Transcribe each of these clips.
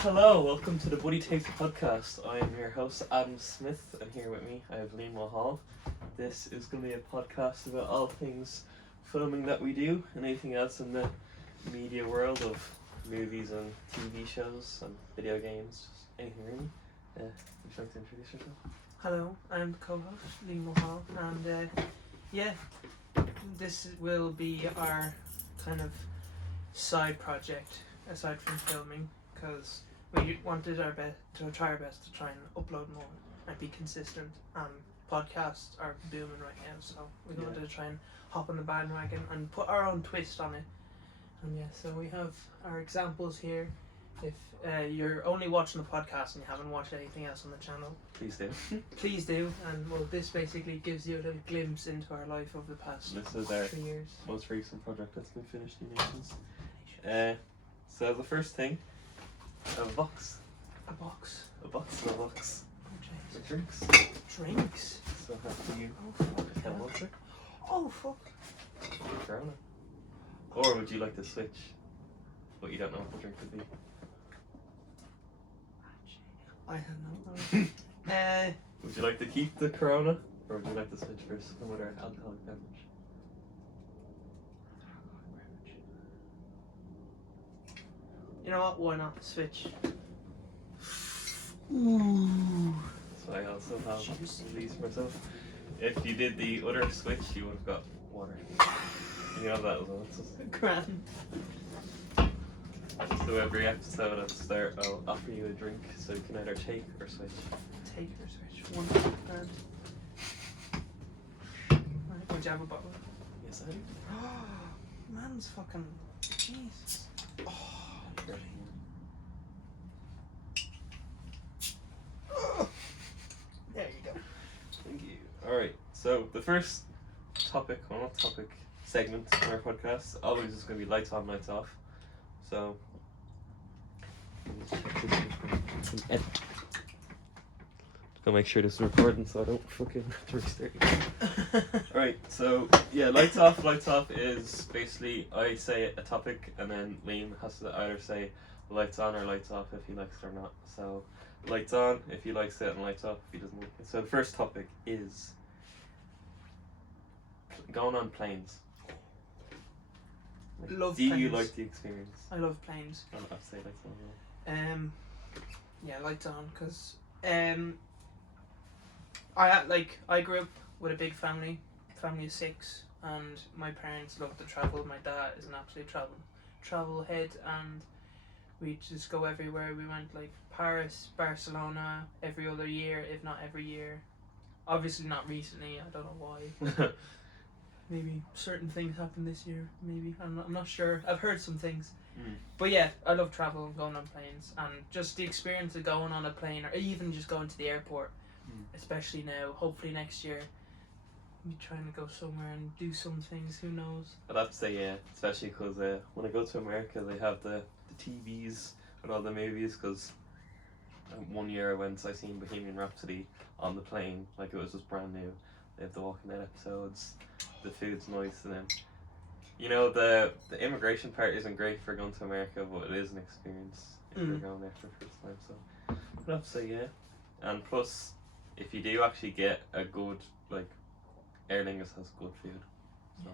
Hello, welcome to the Buddy Tapes podcast. I am your host Adam Smith, and here with me I have Liam Mulhall. This is going to be a podcast about all things filming that we do and anything else in the media world of movies and TV shows and video games, just anything really. Would you like to introduce yourself? Hello, I'm the co-host, Liam Mulhall, and this will be our kind of side project aside from filming, because we wanted our best to try and upload more and be consistent. Podcasts are booming right now, so we wanted to try and hop on the bandwagon and put our own twist on it. And so we have our examples here. If you're only watching the podcast and you haven't watched anything else on the channel, Please do. please do. And well, this basically gives you a little glimpse into our life over the past This is our 3 years. most recent project that's been finished in Nations. So the first thing, a box. A box. A box. Oh, The jeez. drinks. Drinks. So have you Oh, fuck. have water? Oh, fuck. Corona. Or would you like to switch, but you don't know what the drink would be? I have no idea. Would you like to keep the Corona, or would you like to switch for some other alcoholic beverage? You know what? Why not switch? Ooh. So I also have Juicy. these for myself. If you did the other switch, you would have got water. You have that as well. It's just, Grand. so every episode at the start, I'll offer you a drink, so you can either take or switch. Take or switch. One grand. Right, would you have a bottle? Yes, I do. Man's fucking. Jesus. Oh, Sure. there you go. Thank you. Alright, so the first topic, well not topic, segment in our podcast, always is going to be lights on, lights off. So, let me check this in from Ed. Go make sure this is recording so I don't fucking have to restart it. Alright, so yeah, lights off is basically I say a topic and then Liam has to either say lights on or lights off if he likes it or not. So lights on if he likes it and lights off if he doesn't like it. So the first topic is going on planes. Love Do you planes. like the experience? I love planes. I'd say lights on as well. Yeah, lights on, because I grew up with a big family of 6, and my parents love to travel. My dad is an absolute travel head, and we just go everywhere. We went like Paris, Barcelona every other year, if not every year. Obviously not recently. I don't know why. Maybe certain things happened this year. Maybe I'm not sure. I've heard some things. But yeah, I love travel and going on planes, and just the experience of going on a plane, or even just going to the airport, especially now. Hopefully next year, I'm trying to go somewhere and do some things. Who knows? I'd have to say yeah, especially because when I go to America, they have the TVs and all the movies. Because one year I went, I seen Bohemian Rhapsody on the plane, like it was just brand new. They have the Walking Dead episodes. The food's nice, and then you know the immigration part isn't great for going to America, but it is an experience if you're going there for the first time. So I'd have to say yeah, and plus if you do actually get a good Aer Lingus has good food. So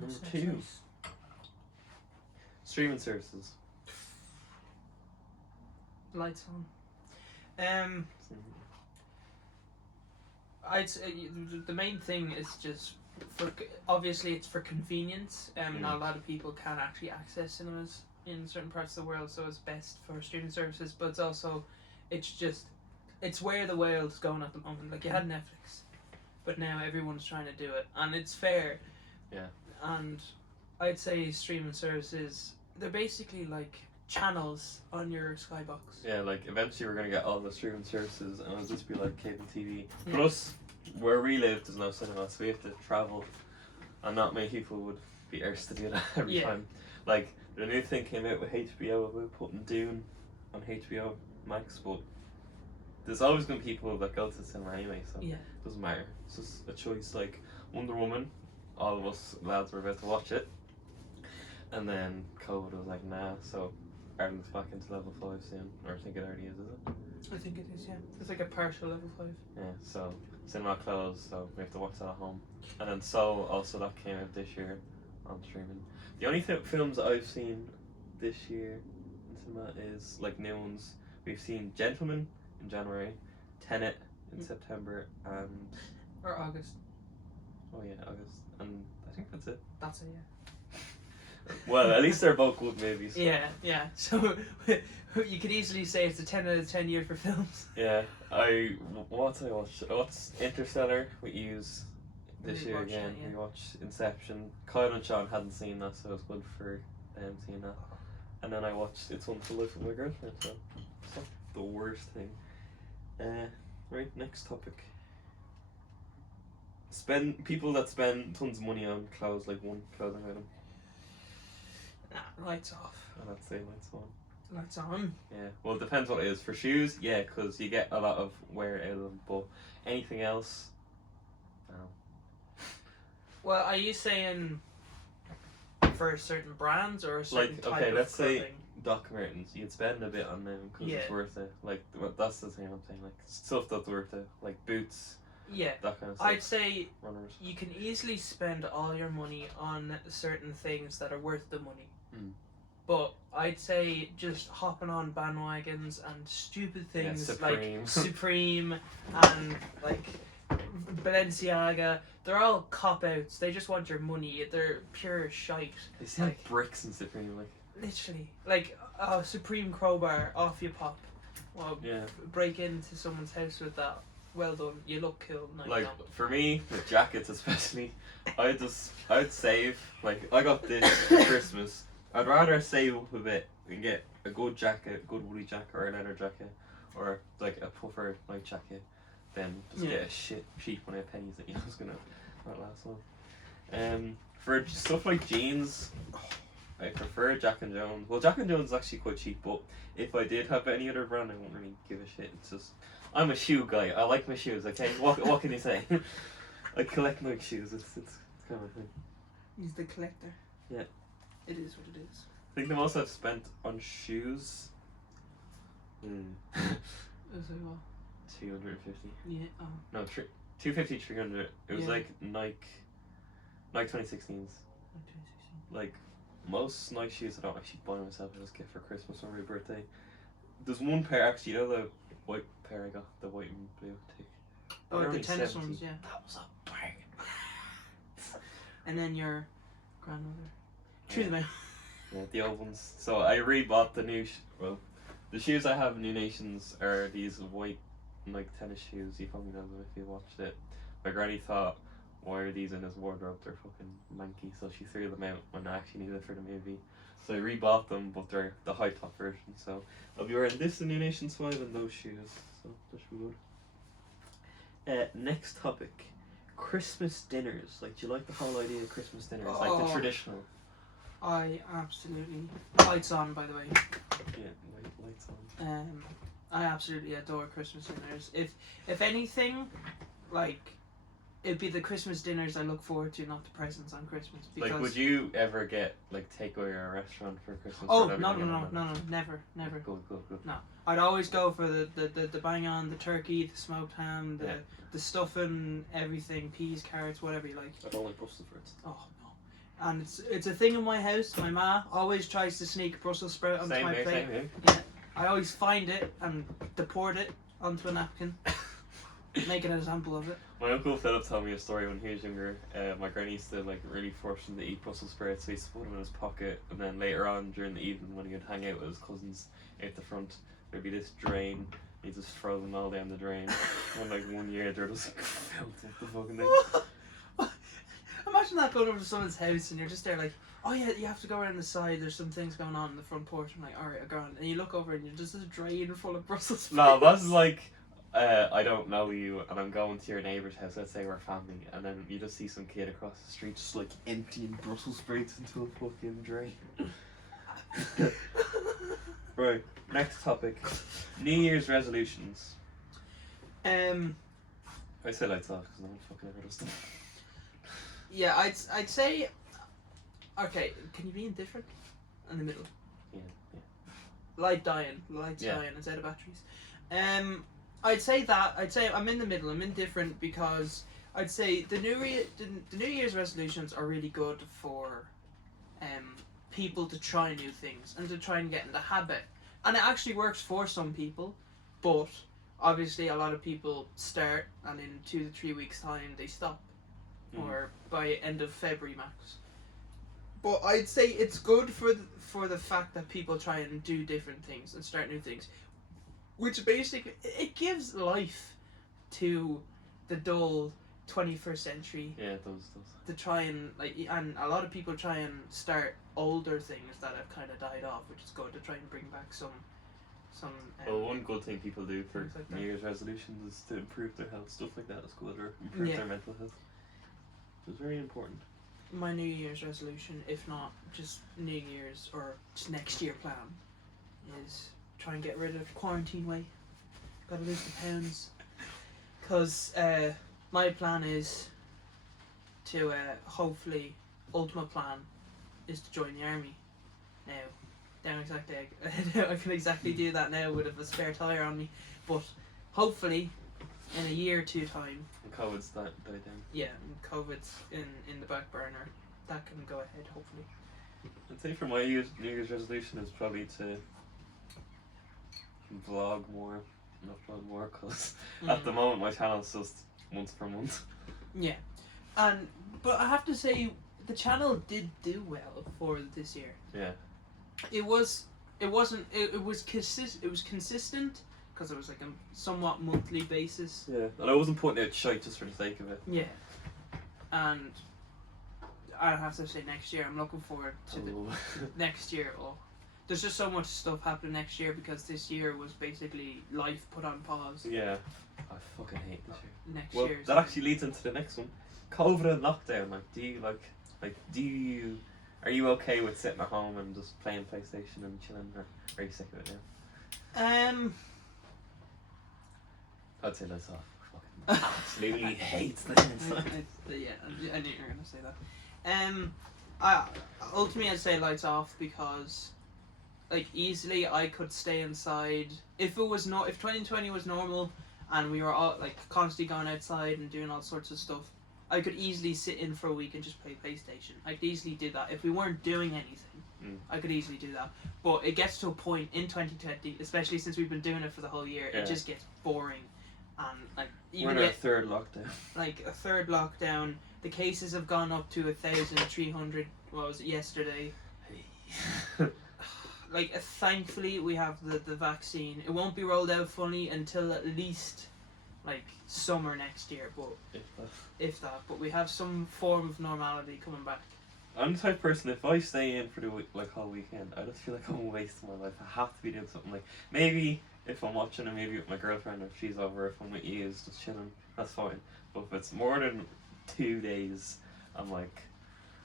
number That's 2, nice. streaming services. Lights on. I'd say the main thing is just obviously it's for convenience. Not a lot of people can actually access cinemas in certain parts of the world, so it's best for streaming services. But it's also, it's where the world's going at the moment. Like you had Netflix, but now everyone's trying to do it, and it's fair. Yeah. And I'd say streaming services, they're basically like channels on your Skybox. Yeah, eventually we're gonna get all the streaming services, and it'll just be like cable TV. Yeah. Plus, where we live, there's no cinema, so we have to travel, and not many people would be arsed to do that every time. Like the new thing came out with HBO about putting Dune on HBO Max, but there's always gonna be people that go to the cinema anyway, so it doesn't matter. It's just a choice. Like Wonder Woman, all of us lads were about to watch it, and then COVID was like nah, so Ireland's back into level 5 soon, or I think it already is it? I think it is, yeah. It's like a partial level 5. Yeah, so cinema closed, so we have to watch that at home. And then Soul, also that came out this year on streaming. The only films I've seen this year in cinema is like new ones. We've seen Gentleman in January, Tenet in September, and Or August. oh yeah, August, and I think that's it. That's it, yeah. Well, at least they're both good movies. Yeah. So you could easily say it's a 10 out of 10 year for films. Yeah, what's Interstellar we use this year again. It, yeah. We watched Inception. Kyle and Sean hadn't seen that, so it was good for them seeing that. And then I watched It's Wonderful Life with My Girlfriend, so it's not the worst thing. Right, next topic. People that spend tons of money on clothes, like one clothing item. Nah, lights off. And I'd say lights on. Lights on. Yeah, well, it depends what it is. For shoes, yeah, because you get a lot of wear out of them, but anything else, no. Well, are you saying for certain brands or a certain Like, type okay, of let's clothing? say Doc Martens, you'd spend a bit on them because it's Yeah. worth it. Like, that's the thing I'm saying. Like, stuff that's worth it. Like boots, Yeah. that kind of stuff. I'd say Runners. you can easily spend all your money on certain things that are worth the money. Mm. But I'd say just hopping on bandwagons and stupid things Supreme. like Supreme and like Balenciaga, they're all cop-outs. They just want your money. They're pure shite. They sell like- bricks in Supreme, like. Literally. Like, Supreme crowbar, off you pop. Well, Yeah. break into someone's house with that. Well done. You look cool. No, you Like, don't. for me, with jackets especially, I'd save. Like, I got this for Christmas. I'd rather save up a bit and get a good jacket, good woolly jacket, or a leather jacket, or like a puffer night jacket, than just Yeah. get a shit cheap one at pennies that you know is gonna not last long. For stuff like jeans, I prefer Jack and Jones. Well, Jack and Jones is actually quite cheap, but if I did have any other brand, I wouldn't really give a shit. It's just I'm a shoe guy. I like my shoes. Okay, what can you say? I collect Nike shoes. It's kind of a thing. He's the collector. Yeah. It is what it is. I think the most I've spent on shoes. I was like, well, 250. yeah. Oh. No, 250, 300. It was Yeah. like Nike 2016s. Like most Nike shoes I don't actually buy myself. I just get for Christmas or my birthday. There's one pair actually. You know the white pair I got, the white and blue tick. Oh, They're the only tennis 70. ones, yeah. That was a bargain. And then your grandmother. True Yeah. the man. Yeah, the old ones. So I rebought the new. The shoes I have in New Nations are these white like tennis shoes. You probably know them if you watched it. My granny thought, why are these in his wardrobe? They're fucking manky. So she threw them out when I actually needed it for the movie. So I rebought them, but they're the high top version. So I'll be wearing this in New Nations 5 and those shoes. So that should be good. Next topic. Christmas dinners. Like, do you like the whole idea of Christmas dinners? Like the Oh. traditional. I absolutely lights on, by the way. Yeah, lights on. I absolutely adore Christmas dinners. If anything, like it'd be the Christmas dinners I look forward to, not the presents on Christmas. Because Like, would you ever get like takeaway or a restaurant for Christmas? oh or no, whatever? never. Good. No, I'd always go for the bang on, the turkey, the smoked ham, Yeah. the stuffing, everything, peas, carrots, whatever you like. I don't like Brussels sprouts. Oh no. And it's a thing in my house. My ma always tries to sneak Brussels sprout onto my plate. Same here. Yeah, I always find it and deport it onto a napkin. Make an example of it. My uncle Philip told me a story when he was younger. My granny used to like really force him to eat Brussels sprouts, so he used to put them in his pocket, and then later on during the evening when he would hang out with his cousins out the front, there'd be this drain. He'd just throw them all down the drain. And like one year they're just filled up the fucking thing. Imagine that going over to someone's house and you're just there like, oh yeah, you have to go around the side, there's some things going on in the front porch. I'm like, alright, I'll go on. And you look over and you're just a drain full of Brussels sprouts. No, that's like I don't know you and I'm going to your neighbour's house, let's say we're family, and then you just see some kid across the street just like emptying Brussels sprouts into a fucking drain. Right, next topic. New Year's resolutions. I say lights off because I'm fucking ever does them. Yeah, I'd say, okay, can you be indifferent? In the middle. Yeah. light dying, light's Yeah. dying, it's out of batteries. I'd say that. I'd say I'm in the middle. I'm indifferent because I'd say the New Year's resolutions are really good for people to try new things and to try and get in the habit. And it actually works for some people, but obviously a lot of people start and in 2 to 3 weeks time they stop, or by end of February max. But I'd say it's good for the fact that people try and do different things and start new things, which basically it gives life to the dull 21st century. Yeah, it does. To try and and a lot of people try and start older things that have kind of died off, which is good to try and bring back some. Well, one good thing people do for things like that. New Year's resolutions is to improve their health. Stuff like that is good, or improve their mental health. It's very important. My New Year's resolution, if not just New Year's or just next year plan, is try and get rid of quarantine weight. Gotta lose the pounds. Because my plan is to hopefully, ultimate plan is to join the army. Now, down exactly, I can exactly do that now with a spare tyre on me, but hopefully in a year or two time. And COVID's died down. Yeah, COVID's in the back burner. That can go ahead, hopefully. I'd say for my New Year's resolution is probably to vlog more, not vlog more, because at the moment my channel's just once per month. Yeah, but I have to say the channel did do well for this year. Yeah. It was consistent because it was like a somewhat monthly basis. Yeah, and I wasn't putting out shite just for the sake of it. Yeah, and I have to say next year I'm looking forward to the next year. Oh, there's just so much stuff happening next year because this year was basically life put on pause. Yeah, I fucking hate this year. Next well, year. That actually leads into the next one. COVID and lockdown. Are you okay with sitting at home and just playing PlayStation and chilling, or are you sick of it now? I'd say that's off. Fucking absolutely hates this. Yeah, I knew you were gonna say that. Ultimately I'd say lights off because, like, easily I could stay inside if 2020 was normal and we were all like constantly going outside and doing all sorts of stuff. I could easily sit in for a week and just play PlayStation. I could easily do that if we weren't doing anything. I could easily do that. But it gets to a point in 2020, especially since we've been doing it for the whole year, it just gets boring. And like we're in our third lockdown. Like a third lockdown, the cases have gone up to 1,300. What was it yesterday? Like thankfully we have the vaccine. It won't be rolled out fully until at least like summer next year, but if that. But we have some form of normality coming back. I'm the type of person, if I stay in for the whole weekend, I just feel like I'm wasting my life. I have to be doing something. Like maybe if I'm watching a movie with my girlfriend, if she's over, if I'm with you, just chilling, that's fine. But if it's more than 2 days, I'm like,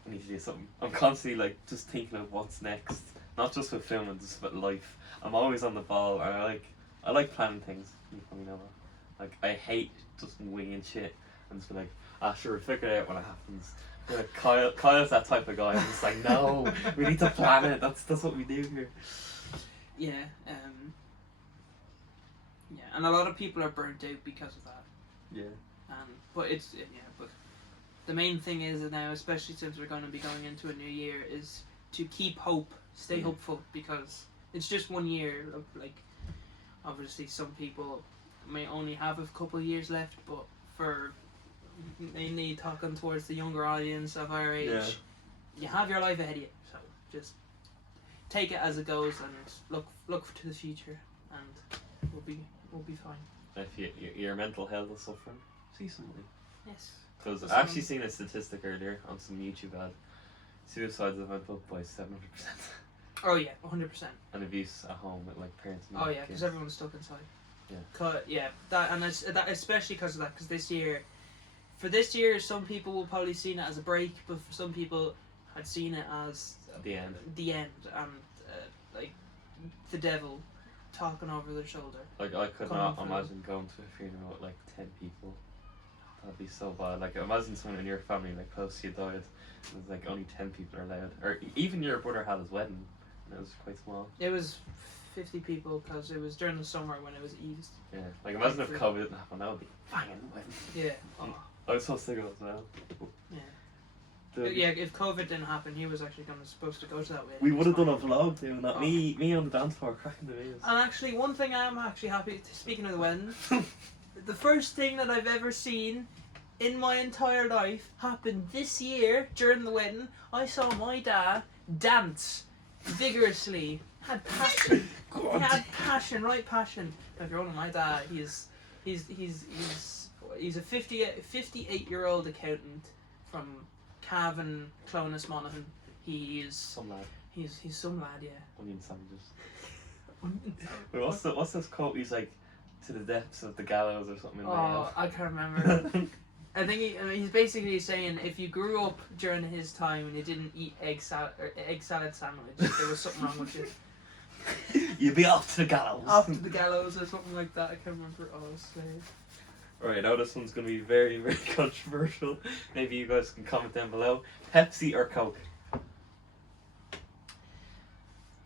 I need to do something. I'm constantly like just thinking of what's next. Not just with filming, just with life. I'm always on the ball. I like planning things. You probably know that. Like, I hate just winging shit and just be like, sure, we'll figure it out when it happens. Like, Kyle's that type of guy. I'm just like, no, we need to plan it. That's what we do here. Yeah, and a lot of people are burnt out because of that. Yeah. But the main thing is now, especially since we're going to be going into a new year, is to keep hope, stay hopeful, because it's just 1 year. Like, obviously, some people may only have a couple of years left, but for mainly talking towards the younger audience of our age, you have your life ahead of you. So just take it as it goes and look to the future, and we'll be fine. If your mental health is suffering, see somebody. Yes. Because I actually seen a statistic earlier on some YouTube ad. Suicides have went up by 700%. Oh yeah, 100%. And abuse at home with like parents. And Oh yeah, because kids. everyone's stuck inside. Yeah. That especially because of that. Because this year, some people will probably seen it as a break, but for some people, had seen it as the end. And like the devil talking over their shoulder. Like, I could not imagine going to a funeral with like 10 people. That'd be so bad. Like, imagine someone in your family, like, close to you died, and it's like only 10 people are allowed. Or even your brother had his wedding, It was quite small. It was 50 people because it was during the summer when it was eased. Yeah, like imagine if COVID didn't happen, that would be banging win. Yeah. Oh. I was supposed to go as well. Yeah. Yeah, if COVID didn't happen, he was actually supposed to go to that wedding. We would have done a vlog doing that. Me on the dance floor cracking the waves. And actually, one thing I am actually happy, speaking of the wedding, the first thing that I've ever seen in my entire life happened this year during the wedding. I saw my dad dance vigorously. Had passion. He had passion, right passion. If you're on my dad, he's a 58-year-old accountant from Cavan, Clonus, Monaghan. He is some lad. He's some lad, yeah. Onion sandwiches. Wait, what's this quote? He's like, to the depths of the gallows or something. Oh, I can't remember. I think he's basically saying if you grew up during his time and you didn't eat egg salad sandwich, there was something wrong with you. You'd be off to the gallows. Off to the gallows or something like that. I can't remember. Oh, slave. Alright, now this one's going to be very, very controversial. Maybe you guys can comment down below. Pepsi or Coke?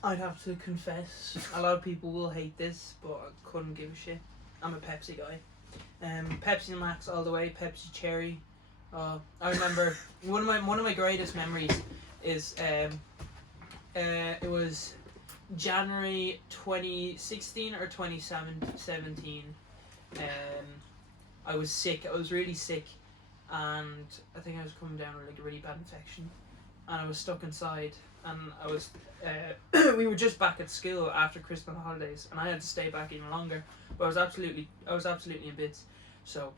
I'd have to confess, a lot of people will hate this, but I couldn't give a shit. I'm a Pepsi guy. Pepsi Max all the way, Pepsi Cherry. I remember one of my greatest memories is it was January 2016 or 2017. I was sick. I was really sick, and I think I was coming down with like a really bad infection, and I was stuck inside. And I was, we were just back at school after Christmas holidays, and I had to stay back even longer. But I was absolutely in bits. So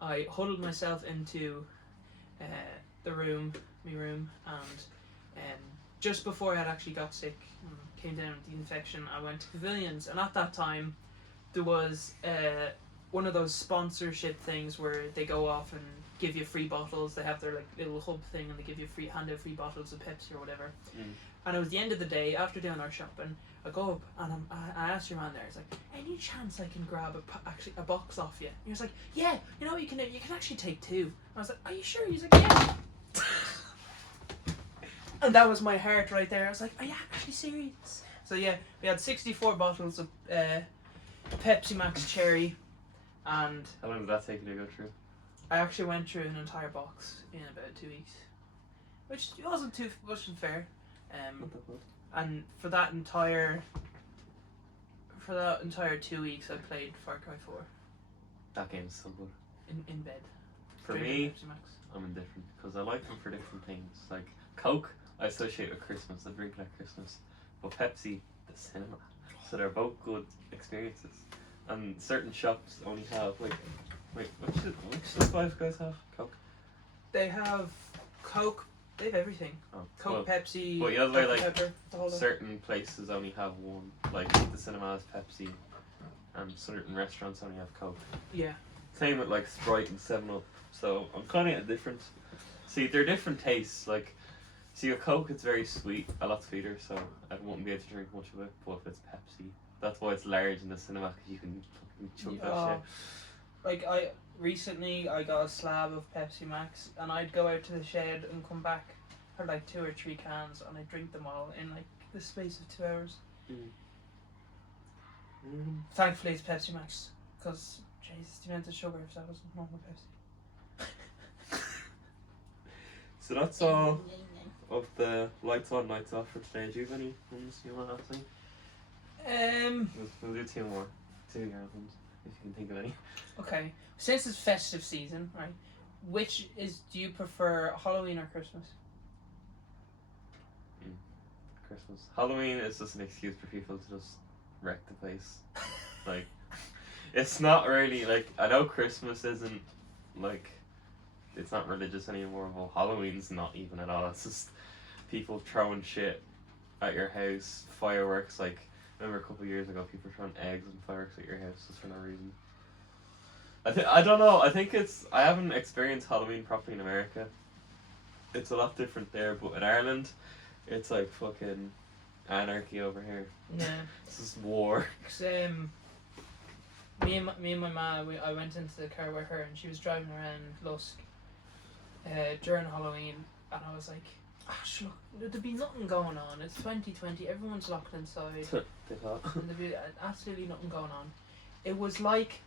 I huddled myself into my room, and just before I had actually got sick and came down with the infection, I went to Pavilions, and at that time there was one of those sponsorship things where they go off and give you free bottles. They have their like little hub thing, and they give you hand out free bottles of Pepsi or whatever. And it was the end of the day after doing our shopping. I go up and I asked your man there. It's like, any chance I can grab a box off you? And he was like, yeah. You know what you can do? You can actually take 2. And I was like, are you sure? He's like, yeah. And that was my heart right there. I was like, are you actually serious? So yeah, we had 64 bottles of Pepsi Max Cherry, and how long did that take you to go through? I actually went through an entire box in about 2 weeks, which wasn't fair. And for that entire 2 weeks, I played Far Cry 4. That game's so good. In bed. For me, I'm indifferent because I like them for different things. Like Coke, I associate with Christmas. I drink like Christmas, but Pepsi, the cinema. So they're both good experiences. And certain shops only have like, wait, which do Five Guys have? Coke. They have Coke. They have everything. Oh, Coke, well, Pepsi, but the other way, like pepper, certain places only have one. Like the cinema has Pepsi, and certain restaurants only have Coke. Yeah. Same with like Sprite and 7-Up. So I'm kind of indifferent. See, they're different tastes. Like, see, a Coke, it's very sweet, a lot sweeter, so I wouldn't be able to drink much of it. But if it's Pepsi, that's why it's large in the cinema, because you can fucking chug that shit. Like recently I got a slab of Pepsi Max, and I'd go out to the shed and come back for like 2 or 3 cans, and I'd drink them all in like the space of 2 hours. Thankfully it's Pepsi Max, because Jesus, the amount of sugar if that wasn't normal Pepsi. So that's all of the lights on, lights off for today. Do you have any ones you want to say? We'll do 2 more. 2 your ones, if you can think of any. Okay. Since it's festive season, right? Do you prefer Halloween or Christmas? Christmas. Halloween is just an excuse for people to just wreck the place. Like, it's not really like, I know Christmas isn't like, it's not religious anymore, but Halloween's not even at all. It's just people throwing shit at your house, fireworks. Like, remember a couple of years ago, people throwing eggs and fireworks at your house just for no reason. I don't know. I think I haven't experienced Halloween properly in America. It's a lot different there, but in Ireland, it's like fucking anarchy over here. Yeah. It's just war. Me and my ma, I went into the car with her, and she was driving around Lusk during Halloween, and I was like, Look, there'd be nothing going on. It's 2020. Everyone's locked inside. They thought. And there'd be absolutely nothing going on. It was like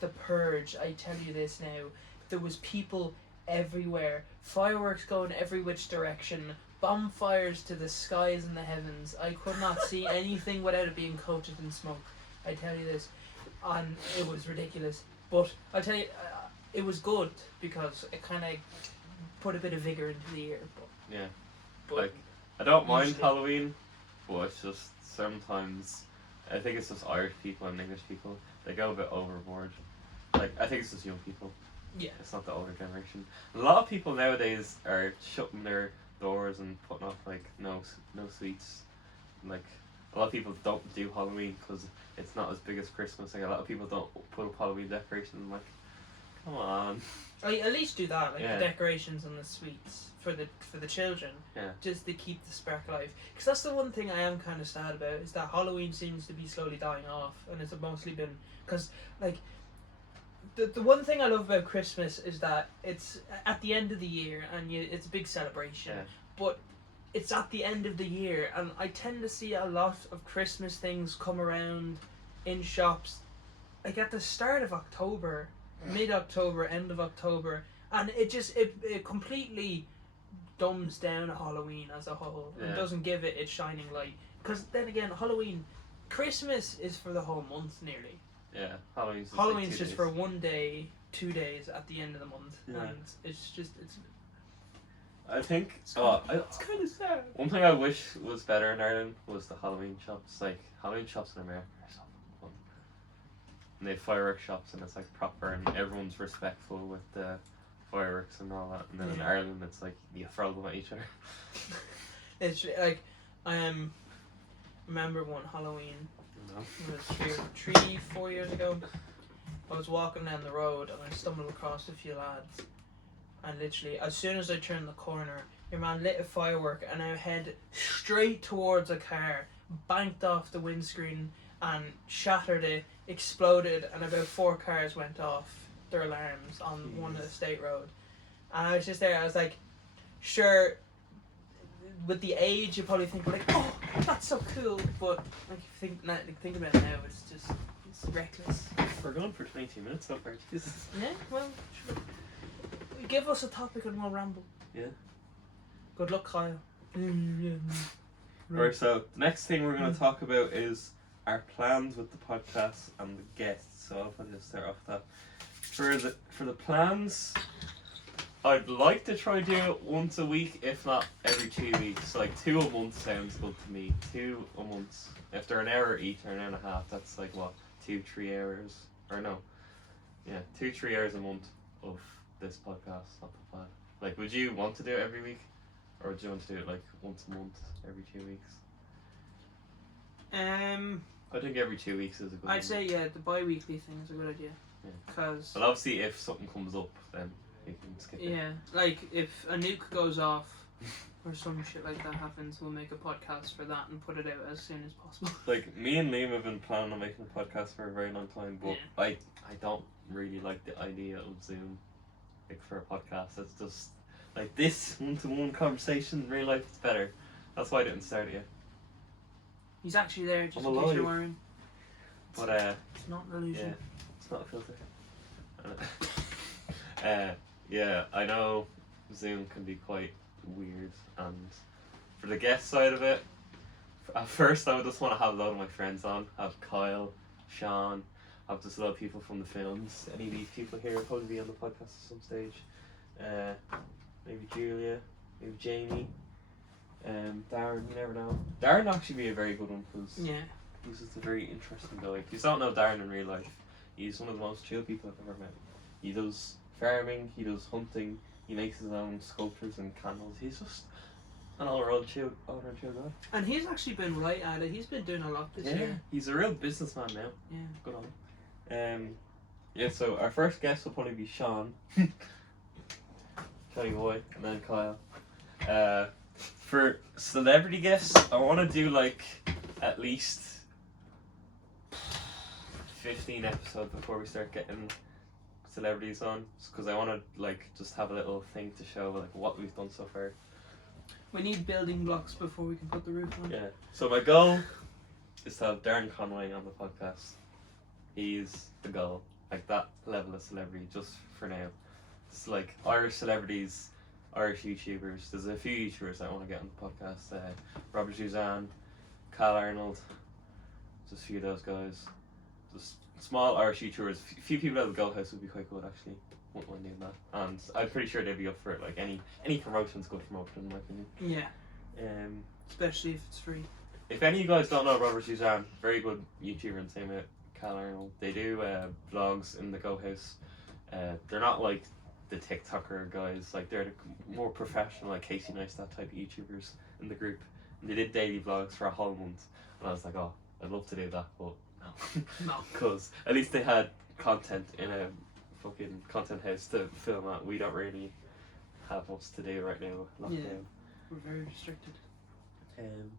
the Purge. I tell you this now. There was people everywhere. Fireworks going every which direction. Bonfires to the skies and the heavens. I could not see anything without it being coated in smoke. I tell you this. And it was ridiculous. But I tell you, it was good because it kind of put a bit of vigour into the year. But, Yeah. but Like, I don't mind usually- Halloween, but it's just sometimes, I think it's just Irish people and English people, they go a bit overboard. Like, I think it's just young people. Yeah. It's not the older generation. A lot of people nowadays are shutting their doors and putting off, like, no sweets. Like, a lot of people don't do Halloween because it's not as big as Christmas. Like, a lot of people don't put up Halloween decorations. I'm like, come on. At least do that, like Yeah. the decorations and the sweets for the children, Yeah. just to keep the spark alive. Because that's the one thing I am kind of sad about, is that Halloween seems to be slowly dying off, and it's mostly been because like the one thing I love about Christmas is that it's at the end of the year and it's a big celebration, Yeah. but it's at the end of the year, and I tend to see a lot of Christmas things come around in shops like at the start of October, mid-October, end of October, and it completely dumbs down Halloween as a whole and Yeah. doesn't give it its shining light. Because then again, Christmas is for the whole month nearly. Yeah. Halloween's Halloween's like just 2 for days. 1 day, 2 days at the end of the month, Yeah. and it's I think, it's kind of sad. one thing I wish was better in Ireland was the Halloween shops. Like, Halloween shops in America are so fun. And they have fireworks shops and it's like proper and everyone's respectful with the fireworks and all that. And then in Yeah. Ireland it's like you throw them at each other. It's like I remember one Halloween. No. It was 3-4 years ago. I was walking down the road and I stumbled across a few lads. And literally, as soon as I turned the corner, your man lit a firework and I head straight towards a car, banked off the windscreen and shattered it, exploded, and about 4 cars went off their alarms on one Jeez. state road. And I was just there, I was like, sure, with the age you probably think like, oh, that's so cool, but like think about it now, it's reckless. We're going for 22 minutes so far. Jesus. Yeah, well, sure. Give us a topic and we'll ramble. Yeah. Good luck, Kyle. Right, so the next thing we're going to talk about is our plans with the podcast and the guests. So I'll probably just start off with that. For the plans, I'd like to try do it once a week, if not every 2 weeks. Like 2 a month sounds good to me. 2 a month. If they're an hour each or an hour and a half, that's like what, 2-3 hours? Or no. Yeah, 2-3 hours a month of this podcast, not the plan. Like, would you want to do it every week? Or would you want to do it like once a month, every 2 weeks? I think every 2 weeks is a good I'd one. say yeah, the bi-weekly thing is a good idea. Yeah. Cause But obviously if something comes up, then you can skip it. yeah, like if a nuke goes off or some shit like that happens, we'll make a podcast for that and put it out as soon as possible. Like, me and Liam have been planning on making a podcast for a very long time, but I don't really like the idea of Zoom, like, for a podcast. It's just, like, this one-to-one conversation in real life is better. That's why I didn't start it yet. He's actually there just I'm in case alive. you're worrying. But, It's not an illusion. yeah, it's not a filter. Yeah, I know Zoom can be quite weird, and for the guest side of it, at first I would just want to have a lot of my friends on. Have Kyle, Sean, have just a lot of people from the films. Any of these people here will probably be on the podcast at some stage. Maybe Julia, maybe Jamie, Darren, you never know. Darren would actually be a very good one because Yeah. he's just a very interesting guy. If you don't know Darren in real life, he's one of the most chill people I've ever met. He does farming, he does hunting, he makes his own sculptures and candles. He's just an all-around chill guy. And he's actually been right at it. He's been doing a lot this Yeah, year. he's a real businessman now. Yeah. Good on him. Yeah, so our first guest will probably be Sean. Johnny Boy, and then Kyle. For celebrity guests, I want to do like at least 15 episodes before we start getting celebrities on, because I want to like just have a little thing to show like what we've done so far. We need building blocks before we can put the roof on. Yeah. So my goal is to have Darren Conway on the podcast. He's the goal. Like that level of celebrity, just for now. It's like Irish celebrities, Irish YouTubers. There's a few YouTubers I want to get on the podcast. Robert Suzanne, Cal Arnold, just a few of those guys. Just small Irish YouTubers. A few people out of the Gold House would be quite good actually. Wouldn't mind doing that. And I'm pretty sure they'd be up for it. Like any promotion's good promotion in my opinion. Yeah. Um, Especially if it's free. if any of you guys don't know Robert Suzanne, very good YouTuber and same with Cal Arnold. They do vlogs in the Go House. They're not like the TikToker guys, like they're the more professional, like Casey Neistat type of YouTubers in the group. And they did daily vlogs for a whole month, and I was like, oh, I'd love to do that, but no, No. because at least they had content in a fucking content house to film at. We don't really have much to do right now. Lockdown. Yeah. We're very restricted. Um,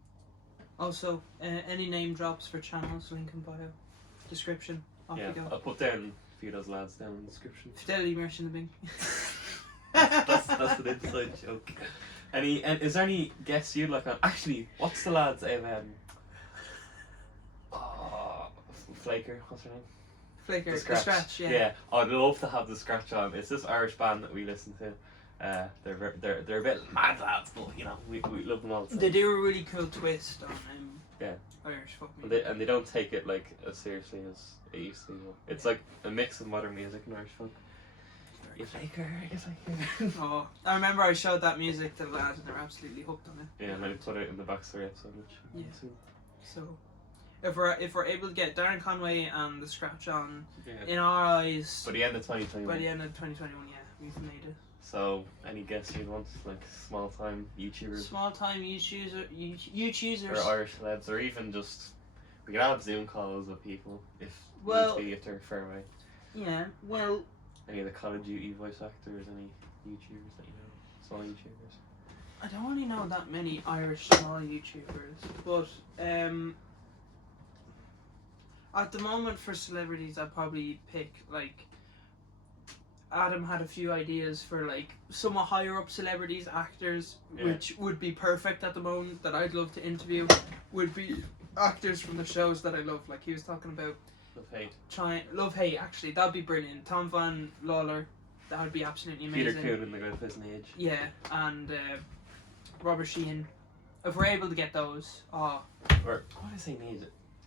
Also, any name drops for channels, link in bio, description. Off yeah, you go. I'll put down a few of those lads down in the description. Fidelity merch in the bin. that's an inside joke. And is there any guests you'd like on? Actually, what's the lads? Flaker, what's her name? Flaker, The Scratch, yeah. Yeah, I'd love to have the Scratch on. It's this Irish band that we listen to. They're a bit mad lads, but you know we love them all. The They same. do a really cool twist on Yeah. Irish folk And music. they don't take it like as seriously as it used to. It's like a mix of modern music and Irish folk. You Flaker. Oh, I remember I showed that music to the lads and they're absolutely hooked on it. Yeah, and I put it in the backstory episode, which Yeah. So, if we're able to get Darren Conway and the Scratch on, yeah. in our eyes, By the end of 2021. by the end of 2021, yeah, we've made it. So, any guests you'd want, like small time YouTubers Small time YouTubers. or Irish celebs, or even just we could have Zoom calls with people if Well- need be, if they're far away. Yeah, well, Any of the Call of Duty voice actors, any YouTubers that you know, small YouTubers. I don't really know that many Irish small YouTubers, but at the moment for celebrities, I'd probably pick like. Adam had a few ideas for like somewhat higher up celebrities, actors, Yeah. which would be perfect at the moment that I'd love to interview. Would be actors from the shows that I love. Like he was talking about Love Hate. Love Hate. Actually, that'd be brilliant. Tom Van Lawler, that would be absolutely amazing. Peter Coon and the Good Person Age. Yeah, and Robert Sheehan. If we're able to get those, Or what did I say? Need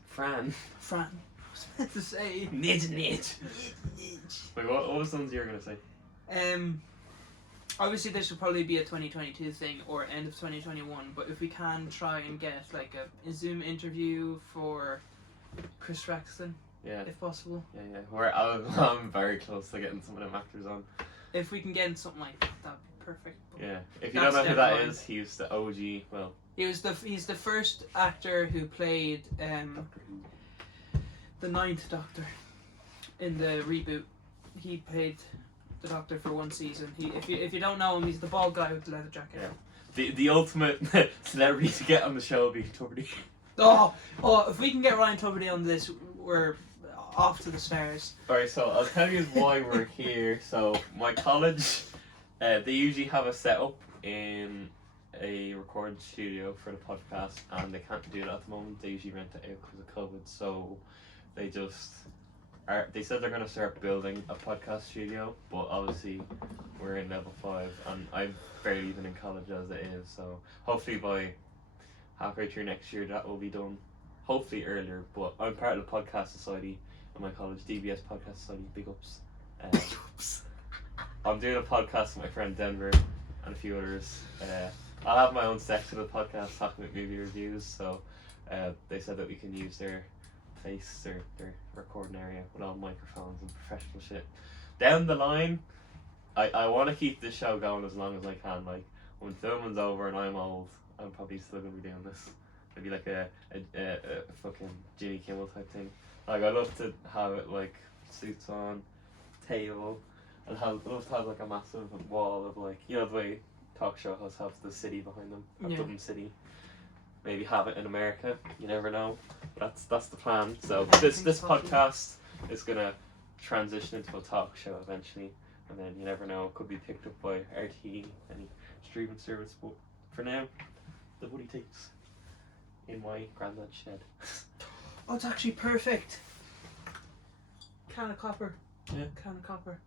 Fran. Fran. I was meant to say. Nid. Wait, what was the ones you were gonna say? Obviously this would probably be a 2022 thing or end of 2021, but if we can try and get like a Zoom interview for Chris Rexton, Yeah. if possible. Yeah. I'm very close to getting some of them actors on. If we can get something like that, that'd be perfect. But Yeah. If you don't That's know who that definitely- is, he's the OG. Well, he's the first actor who played Doctor Who. the 9th Doctor in the reboot. He played the Doctor for one season. If you don't know him, he's the bald guy with the leather jacket. Yeah. The ultimate celebrity to get on the show would be Tuberty. Oh, if we can get Ryan Tuberty on this, we're off to the stars. Alright, so I'll tell you why we're here. So my college, they usually have a setup in a recording studio for the podcast, and they can't do it at the moment. They usually rent it out because of COVID. So they said they're going to start building a podcast studio, but obviously we're in level 5 and I'm barely even in college as it is, so hopefully by halfway through next year that will be done, hopefully earlier. But I'm part of the podcast society at my college, DBS Podcast Society, big ups. I'm doing a podcast with my friend Denver and a few others. I'll have my own section of the podcast talking about movie reviews, so they said that we can use their place, their recording area with all microphones and professional shit. Down the line, I want to keep this show going as long as I can. Like when filming's over and I'm old, I'm probably still gonna be doing this. Maybe like a fucking Jimmy Kimmel type thing. Like I love to have it like suits on, table, and love to have like a massive wall of like, you know, the way talk show hosts have the city behind them, Yeah. Dublin City. Maybe have it in America. You never know. That's the plan. So this possible. podcast is gonna transition into a talk show eventually, and then you never know, it could be picked up by RTE, any streaming service. But for now, the woody tapes in my granddad's shed. Oh, it's actually perfect. Can of copper. Yeah. Can of copper.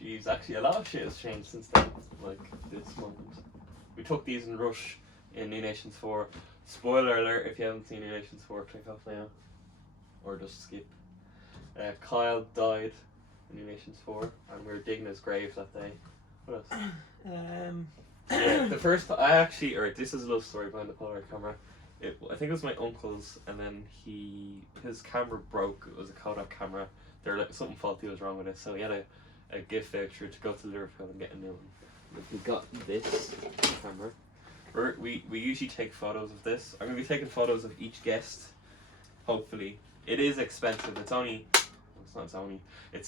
Jeez, actually a lot of shit has changed since then, like this moment. We took these in Rush in New Nations 4. Spoiler alert, if you haven't seen New Nations 4, click off now. Or just skip. Kyle died in New Nations 4, and we were digging his grave that day. What else? Yeah, the first, this is a little story behind the Polaroid camera. I think it was my uncle's, and then his camera broke. It was a Kodak camera. Something faulty was wrong with it, so he had a gift voucher to go to Liverpool and get a new one. And we got this camera. We usually take photos of this. I'm going to be taking photos of each guest, hopefully. It is expensive. It's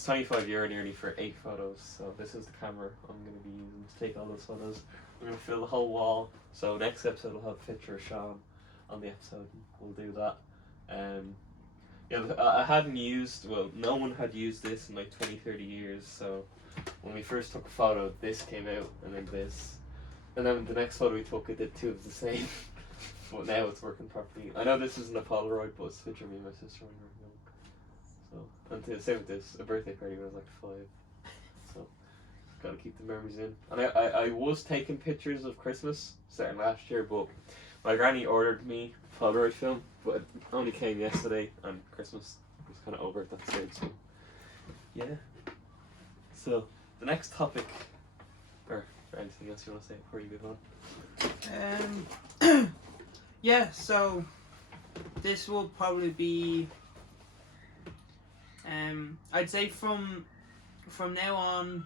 €25 nearly for 8 photos. So this is the camera I'm going to be using to take all those photos. We're going to fill the whole wall. So next episode we'll have a picture of Sean on the episode. We'll do that. I hadn't used, no one had used this in like 20-30 years. So when we first took a photo, this came out, and then this. And then the next photo we took, it did 2 of the same. But now it's working properly. I know this isn't a Polaroid, but it's a picture of me and my sister when we were young. So, and to same with this, a birthday party when I was like 5. So, gotta keep the memories in. And I was taking pictures of Christmas starting last year, but my granny ordered me Polaroid film, but it only came yesterday, and Christmas was kind of over at that stage. So, yeah. So, the next topic, or anything else you want to say before you move on? Yeah, so this will probably be I'd say from now on,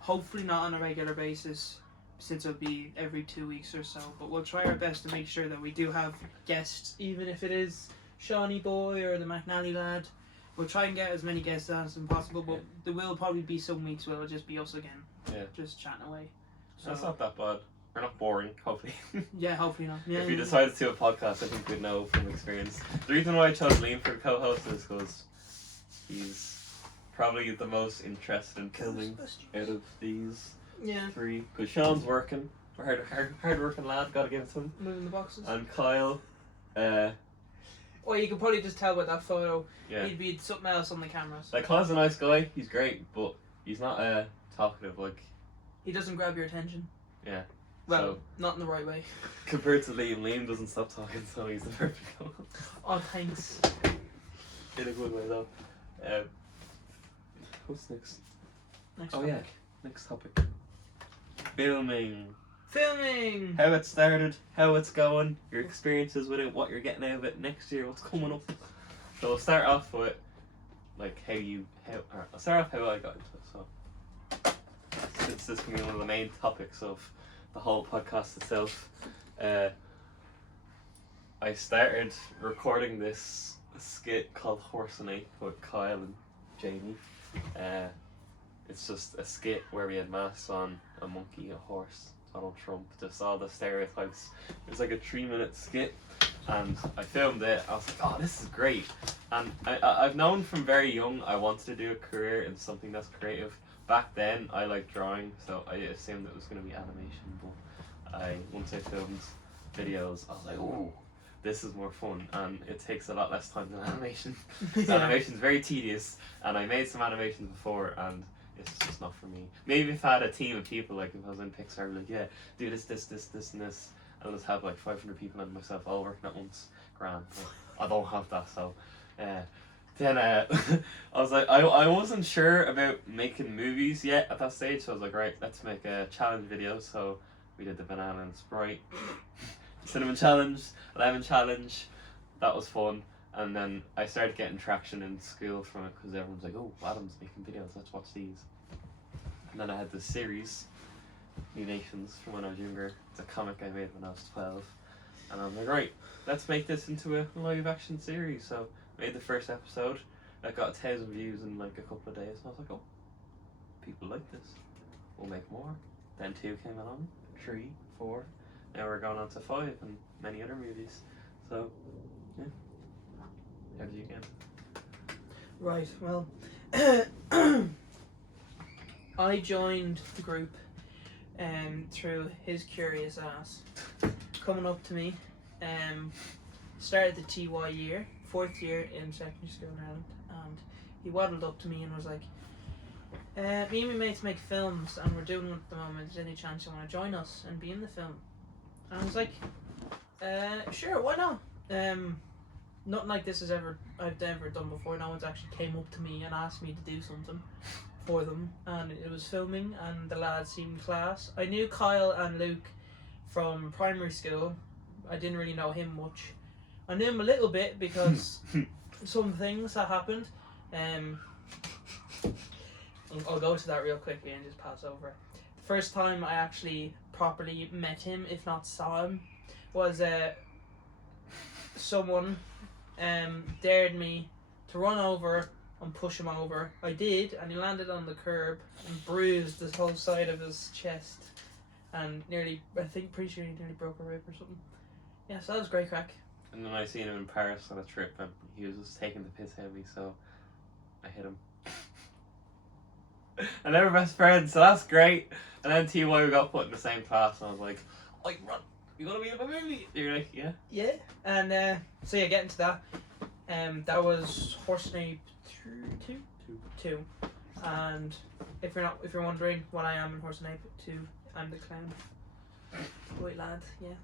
hopefully not on a regular basis, since it'll be every 2 weeks or so, but we'll try our best to make sure that we do have guests, even if it is Shawnee Boy or the McNally lad. We'll try and get as many guests as possible, but there will probably be some weeks where it'll just be us again. Yeah. Just chatting away. So, that's not that bad. We're not boring, hopefully. Yeah, hopefully not. Yeah, if we decided to do a podcast, I think we'd know from experience. The reason why I chose Liam for co-host is because he's probably the most interested in filming out of these 3. Because Sean's working. Hard working lad, gotta give it to him. Moving the boxes. And Kyle, well, you can probably just tell by that photo. Yeah. He'd be something else on the cameras. Like, Kyle's a nice guy, he's great, but he's not talkative, like... He doesn't grab your attention. Yeah. Well, not in the right way. Compared to Liam doesn't stop talking, so he's the perfect one. Oh, thanks. In a good way, though. What's next? Next topic. Yeah, next topic. Filming. How it started, how it's going, your experiences with it, what you're getting out of it next year, what's coming up. So we'll start off with, like, I'll start off how I got into it. So, since this can be one of the main topics of the whole podcast itself, I started recording this skit called Horse and Ape with Kyle and Jamie. It's just a skit where we had masks on, a monkey, a horse, Donald Trump, just all the stereotypes. It was like a 3-minute skit, and I filmed it. I was like, oh, this is great. And I've known from very young I wanted to do a career in something that's creative. Back then I liked drawing, so I assumed it was going to be animation, but once I filmed videos I was like, oh, this is more fun, and it takes a lot less time than animation. So animation's very tedious, and I made some animations before, and it's just not for me. Maybe if I had a team of people, like if I was in Pixar, I'd be like, yeah, do this, and this, and I'll just have like 500 people and myself all working at once. Grand. But I don't have that, so then I was like, I wasn't sure about making movies yet at that stage, so I was like, right, let's make a challenge video. So we did the banana and Sprite cinnamon challenge, lemon challenge. That was fun. And then I started getting traction in school from it because everyone's like, oh, Adam's making videos, let's watch these. And then I had this series, New Nations, from when I was younger. It's a comic I made when I was 12. And I was like, right, let's make this into a live action series. So I made the first episode. I got 1,000 views in like a couple of days. And I was like, oh, people like this. We'll make more. Then 2 came along, 3, 4. Now we're going on to 5 and many other movies. So, yeah. How did you get? Right, well, I joined the group through his curious ass, coming up to me, started the TY year, 4th year in secondary school in Ireland, and he waddled up to me and was like, me and my mates make films and we're doing one at the moment, is there any chance you want to join us and be in the film? And I was like, sure, why not? Nothing like this I've ever done before. No one's actually came up to me and asked me to do something for them, and it was filming and the lads seemed class. I knew Kyle and Luke from primary school. I didn't really know him much. I knew him a little bit because some things that happened. I'll go to that real quickly and just pass over. The first time I actually properly met him, if not saw him, was someone dared me to run over and push him over. I did, and he landed on the curb and bruised the whole side of his chest, and pretty sure he nearly broke a rib or something. Yeah, so that was great crack. And then I seen him in Paris on a trip, and he was just taking the piss out of me, so I hit him. And they were best friends, so that's great. And then TY we got put in the same class, and I was like, run, you gonna be in my movie? You're like, yeah. Yeah, and so yeah, getting to that. That was Horsenape 2. And if you're wondering what I am in Horsenape 2, I'm the clown. White lad, yeah.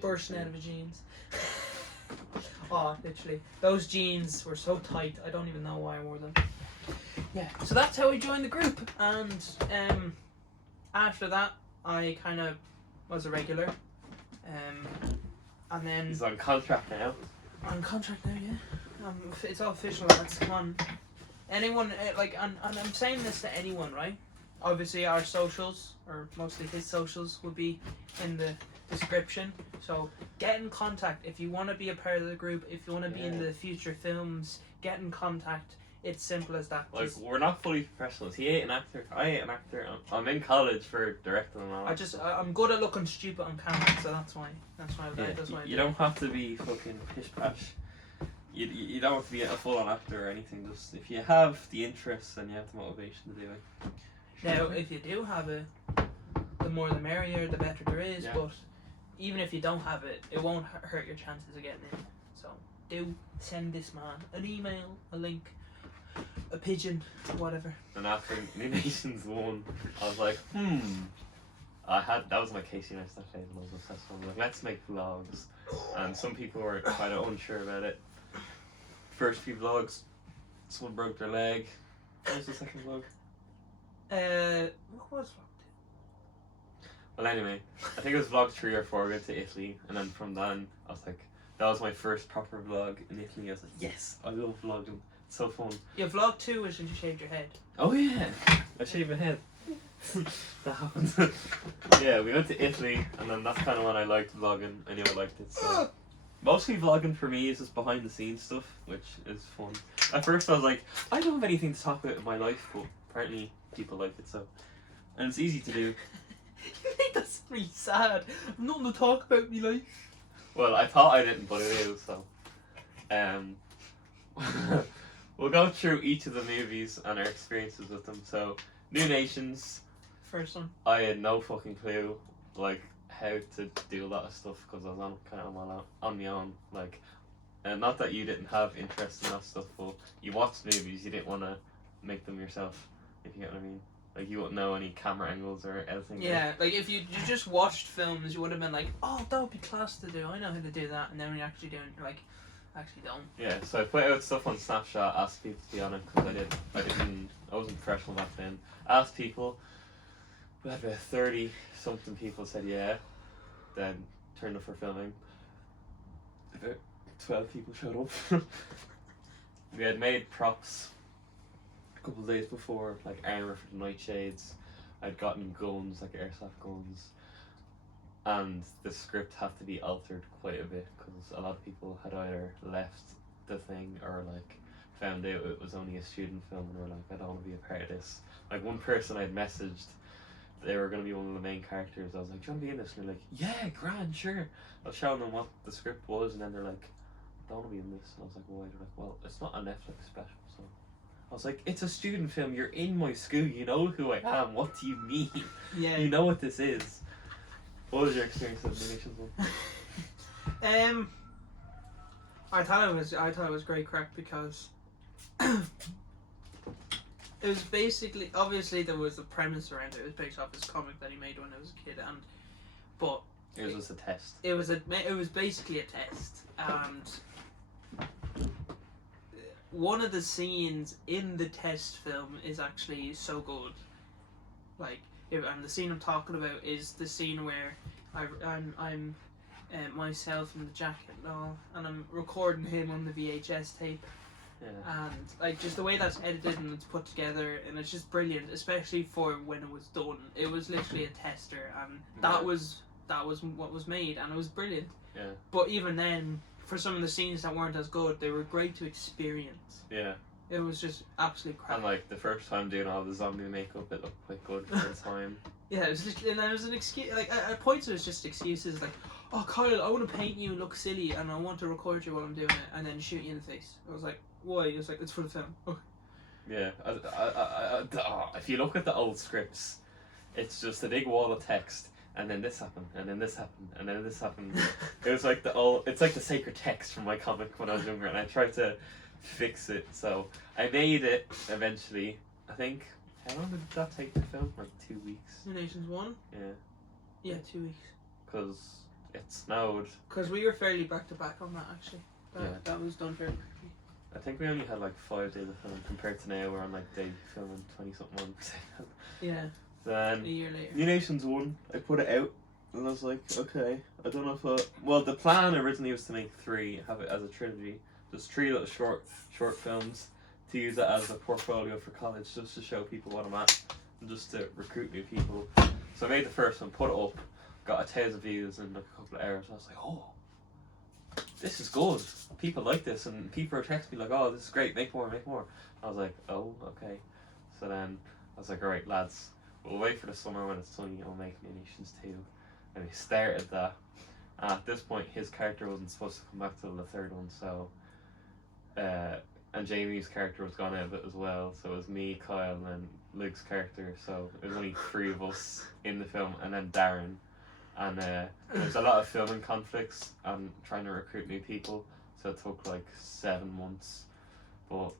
Bursting out of his jeans. Oh, literally. Those jeans were so tight, I don't even know why I wore them. Yeah, so that's how I joined the group, and after that, I kind of was a regular, and then... He's on contract now. On contract now, yeah. It's all official, lads, come on. Anyone, and I'm saying this to anyone, right? Obviously our socials, or mostly his socials, will be in the description, so get in contact if you want to be a part of the group, if you want to be in the future films, get in contact. It's simple as that. Like, we're not fully professionals. He ain't an actor, I ain't an actor. I'm in college for directing and all. I'm good at looking stupid on camera, so that's why you don't have to be fucking pish pash. You don't have to be a full on actor or anything. Just if you have the interest and you have the motivation to do it. Now, if you do have it, the more the merrier, the better there is. But even if you don't have it, it won't hurt your chances of getting in. So do send this man an email, a link, a pigeon, whatever. And after New Nations won, I was like, that was my Casey Neistat that day when I was obsessed with it. Like, let's make vlogs. And some people were kind of unsure about it. First few vlogs, someone broke their leg. What was the second vlog? What was vlog 2? Well, anyway, I think it was vlog 3 or 4. We went to Italy, and then from then I was like, that was my first proper vlog in Italy. I was like, yes, I love vlogging. It's so fun. Yeah, vlog 2 was when you shaved your head. Oh yeah, I shaved my head. That happened. Yeah, we went to Italy, and then that's kind of when I liked vlogging. I knew I liked it. So mostly vlogging for me is just behind the scenes stuff, which is fun. At first I was like, I don't have anything to talk about in my life, but apparently people like it, so. And it's easy to do. You think that's really sad? I've nothing to talk about in my life. Well, I thought I didn't, but it is, so. We'll go through each of the movies and our experiences with them. So, New Nations. First one. I had no fucking clue, like, how to do a lot of stuff because I was kind of on my own. Like, and not that you didn't have interest in that stuff, but you watched movies, you didn't want to make them yourself, if you get what I mean. Like, you wouldn't know any camera angles or anything. Yeah, like if you just watched films, you would have been like, oh, that would be class to do. I know how to do that. And then when you actually do it, you're like, I actually don't. Yeah, so I put out stuff on Snapchat, asked people to be on it because I wasn't professional back then. Asked people. We had about 30 something people said yeah. Then turned up for filming. About 12 people showed up. We had made props a couple of days before, like armour for the nightshades. I'd gotten guns, like airsoft guns. And the script had to be altered quite a bit because a lot of people had either left the thing or like found out it was only a student film and were like, I don't want to be a part of this. Like one person I'd messaged, they were going to be one of the main characters. I was like, do you want to be in this? And they're like, yeah, grand, sure. I was showing them what the script was, and then they're like, I don't want to be in this. And I was like, why? They're like, well, it's not a Netflix special, so. I was like, it's a student film, you're in my school, you know who I am, what do you mean? Yeah. You know what this is. What was your experience with the Nations one? I thought it was great crack because it was basically, obviously there was a premise around it. It was based off this comic that he made when he was a kid, but it was just a test. It was basically a test, and one of the scenes in the test film is actually so good. Like, and the scene I'm talking about is the scene where I'm myself in the jacket and all, and I'm recording him on the VHS tape. Yeah. And like just the way that's edited and it's put together, and it's just brilliant, especially for when it was done. It was literally a tester, and that was what was made, and it was brilliant. Yeah. But even then, for some of the scenes that weren't as good, they were great to experience. Yeah. It was just absolute crap. And like the first time doing all the zombie makeup, it looked quite good for the time. Yeah, it was literally, and there was an excuse. Like at points, it was just excuses like, "Oh, Kyle, I want to paint you and look silly, and I want to record you while I'm doing it, and then shoot you in the face." I was like, "Why?" It was like, "It's for the film." Okay. Yeah, if you look at the old scripts, it's just a big wall of text, and then this happened, and then this happened, and then this happened. It was like it's like the sacred text from my comic when I was younger, and I tried to fix it. So I made it eventually. I think, how long did that take to film? Like 2 weeks. The Nations 1? Yeah. Yeah, 2 weeks. Because it snowed. Because we were fairly back to back on that actually. That was done fairly quickly. I think we only had like 5 days of film compared to now we're on like day filming 20-something months. Yeah. Then a year later. New Nations 1, I put it out and I was like, okay, I don't know if well, the plan originally was to make 3, have it as a trilogy. Just 3 little short films to use it as a portfolio for college, just to show people what I'm at and just to recruit new people. So I made the first one, put it up, got 1,000 views in like a couple of hours. I was like, oh, this is good. People like this, and people are texting me like, oh, this is great, make more, make more. I was like, oh, okay. So then I was like, alright lads, we'll wait for the summer when it's sunny and we'll make New Nations 2. And we started that. And at this point his character wasn't supposed to come back till the 3rd one, so and Jamie's character was gone out of it as well, so it was me, Kyle, and Luke's character, so it was only 3 of us in the film, and then Darren. And there's a lot of filming conflicts and trying to recruit new people, so it took like 7 months, but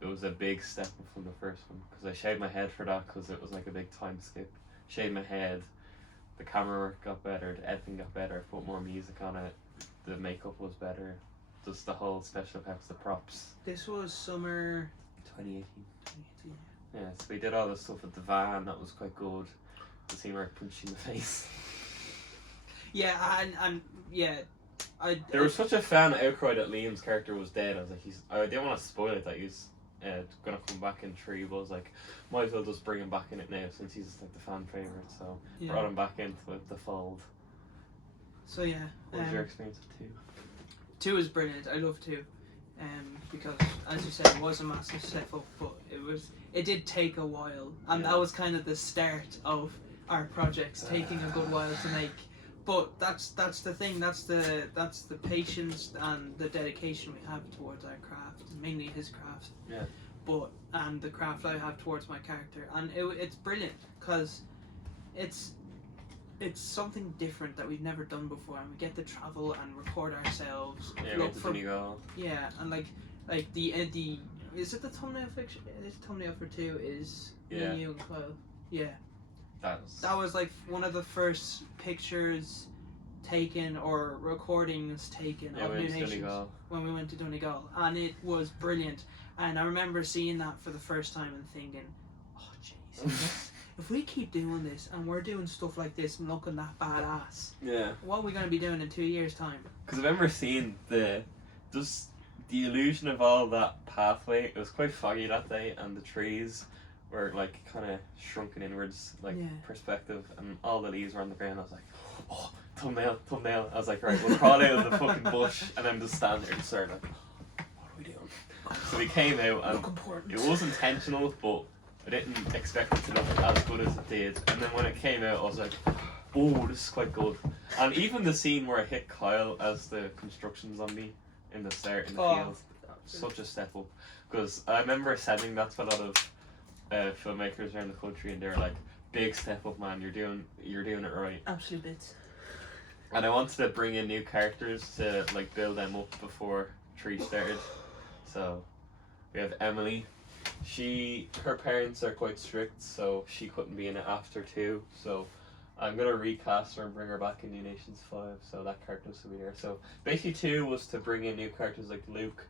it was a big step from the first one, because I shaved my head for that, because it was like a big time skip. Shaved my head, the camera work got better, the editing got better, put more music on it, the makeup was better, just the whole special effects, the props. This was summer 2018. Yeah, so we did all this stuff with the van, that was quite good. The scene where I punched you in the face. Yeah, and yeah, there was such a fan outcry that Liam's character was dead. I was like, I didn't want to spoil it that he's gonna come back in 3, but I was like, might as well just bring him back in it now since he's like the fan favourite. So brought him back into it, the fold. So yeah. What was your experience with 2? 2 is brilliant. I love 2, because as you said, it was a massive step up, but it did take a while, and that was kind of the start of our projects taking a good while to make. But that's the thing. That's the patience and the dedication we have towards our craft, mainly his craft. Yeah. But and the craft I have towards my character, and it's brilliant because it's something different that we've never done before, and we get to travel and record ourselves. Yeah, look for Donegal. Yeah, and like the is it the thumbnail fiction? This thumbnail for 2 is me and you and Kyle. Yeah. That was like one of the first pictures taken or recordings taken of New Nations when we went to Donegal, and it was brilliant. And I remember seeing that for the first time and thinking, oh jeez, if we keep doing this and we're doing stuff like this and looking that badass, what are we going to be doing in 2 years' time? Because I remember seeing the illusion of all that pathway. It was quite foggy that day, and the trees were like kind of shrunken inwards, like perspective, and all the leaves were on the ground. I was like, oh, thumbnail. I was like, right, we'll crawl out of the fucking bush, and then just stand there and start like, what are we doing? So we came out, and it was intentional, but I didn't expect it to look as good as it did. And then when it came out, I was like, oh, this is quite good. And even the scene where I hit Kyle as the construction zombie in the start in the field, such a step up. Because I remember sending that to a lot of filmmakers around the country, and they're like, "Big step up, man! You're doing it right." Absolute bits. And I wanted to bring in new characters to like build them up before 3 started. So we have Emily. Her parents are quite strict, so she couldn't be in it after 2. So I'm gonna recast her and bring her back in New Nations 5. So that character will be there. So basically 2 was to bring in new characters like Luke,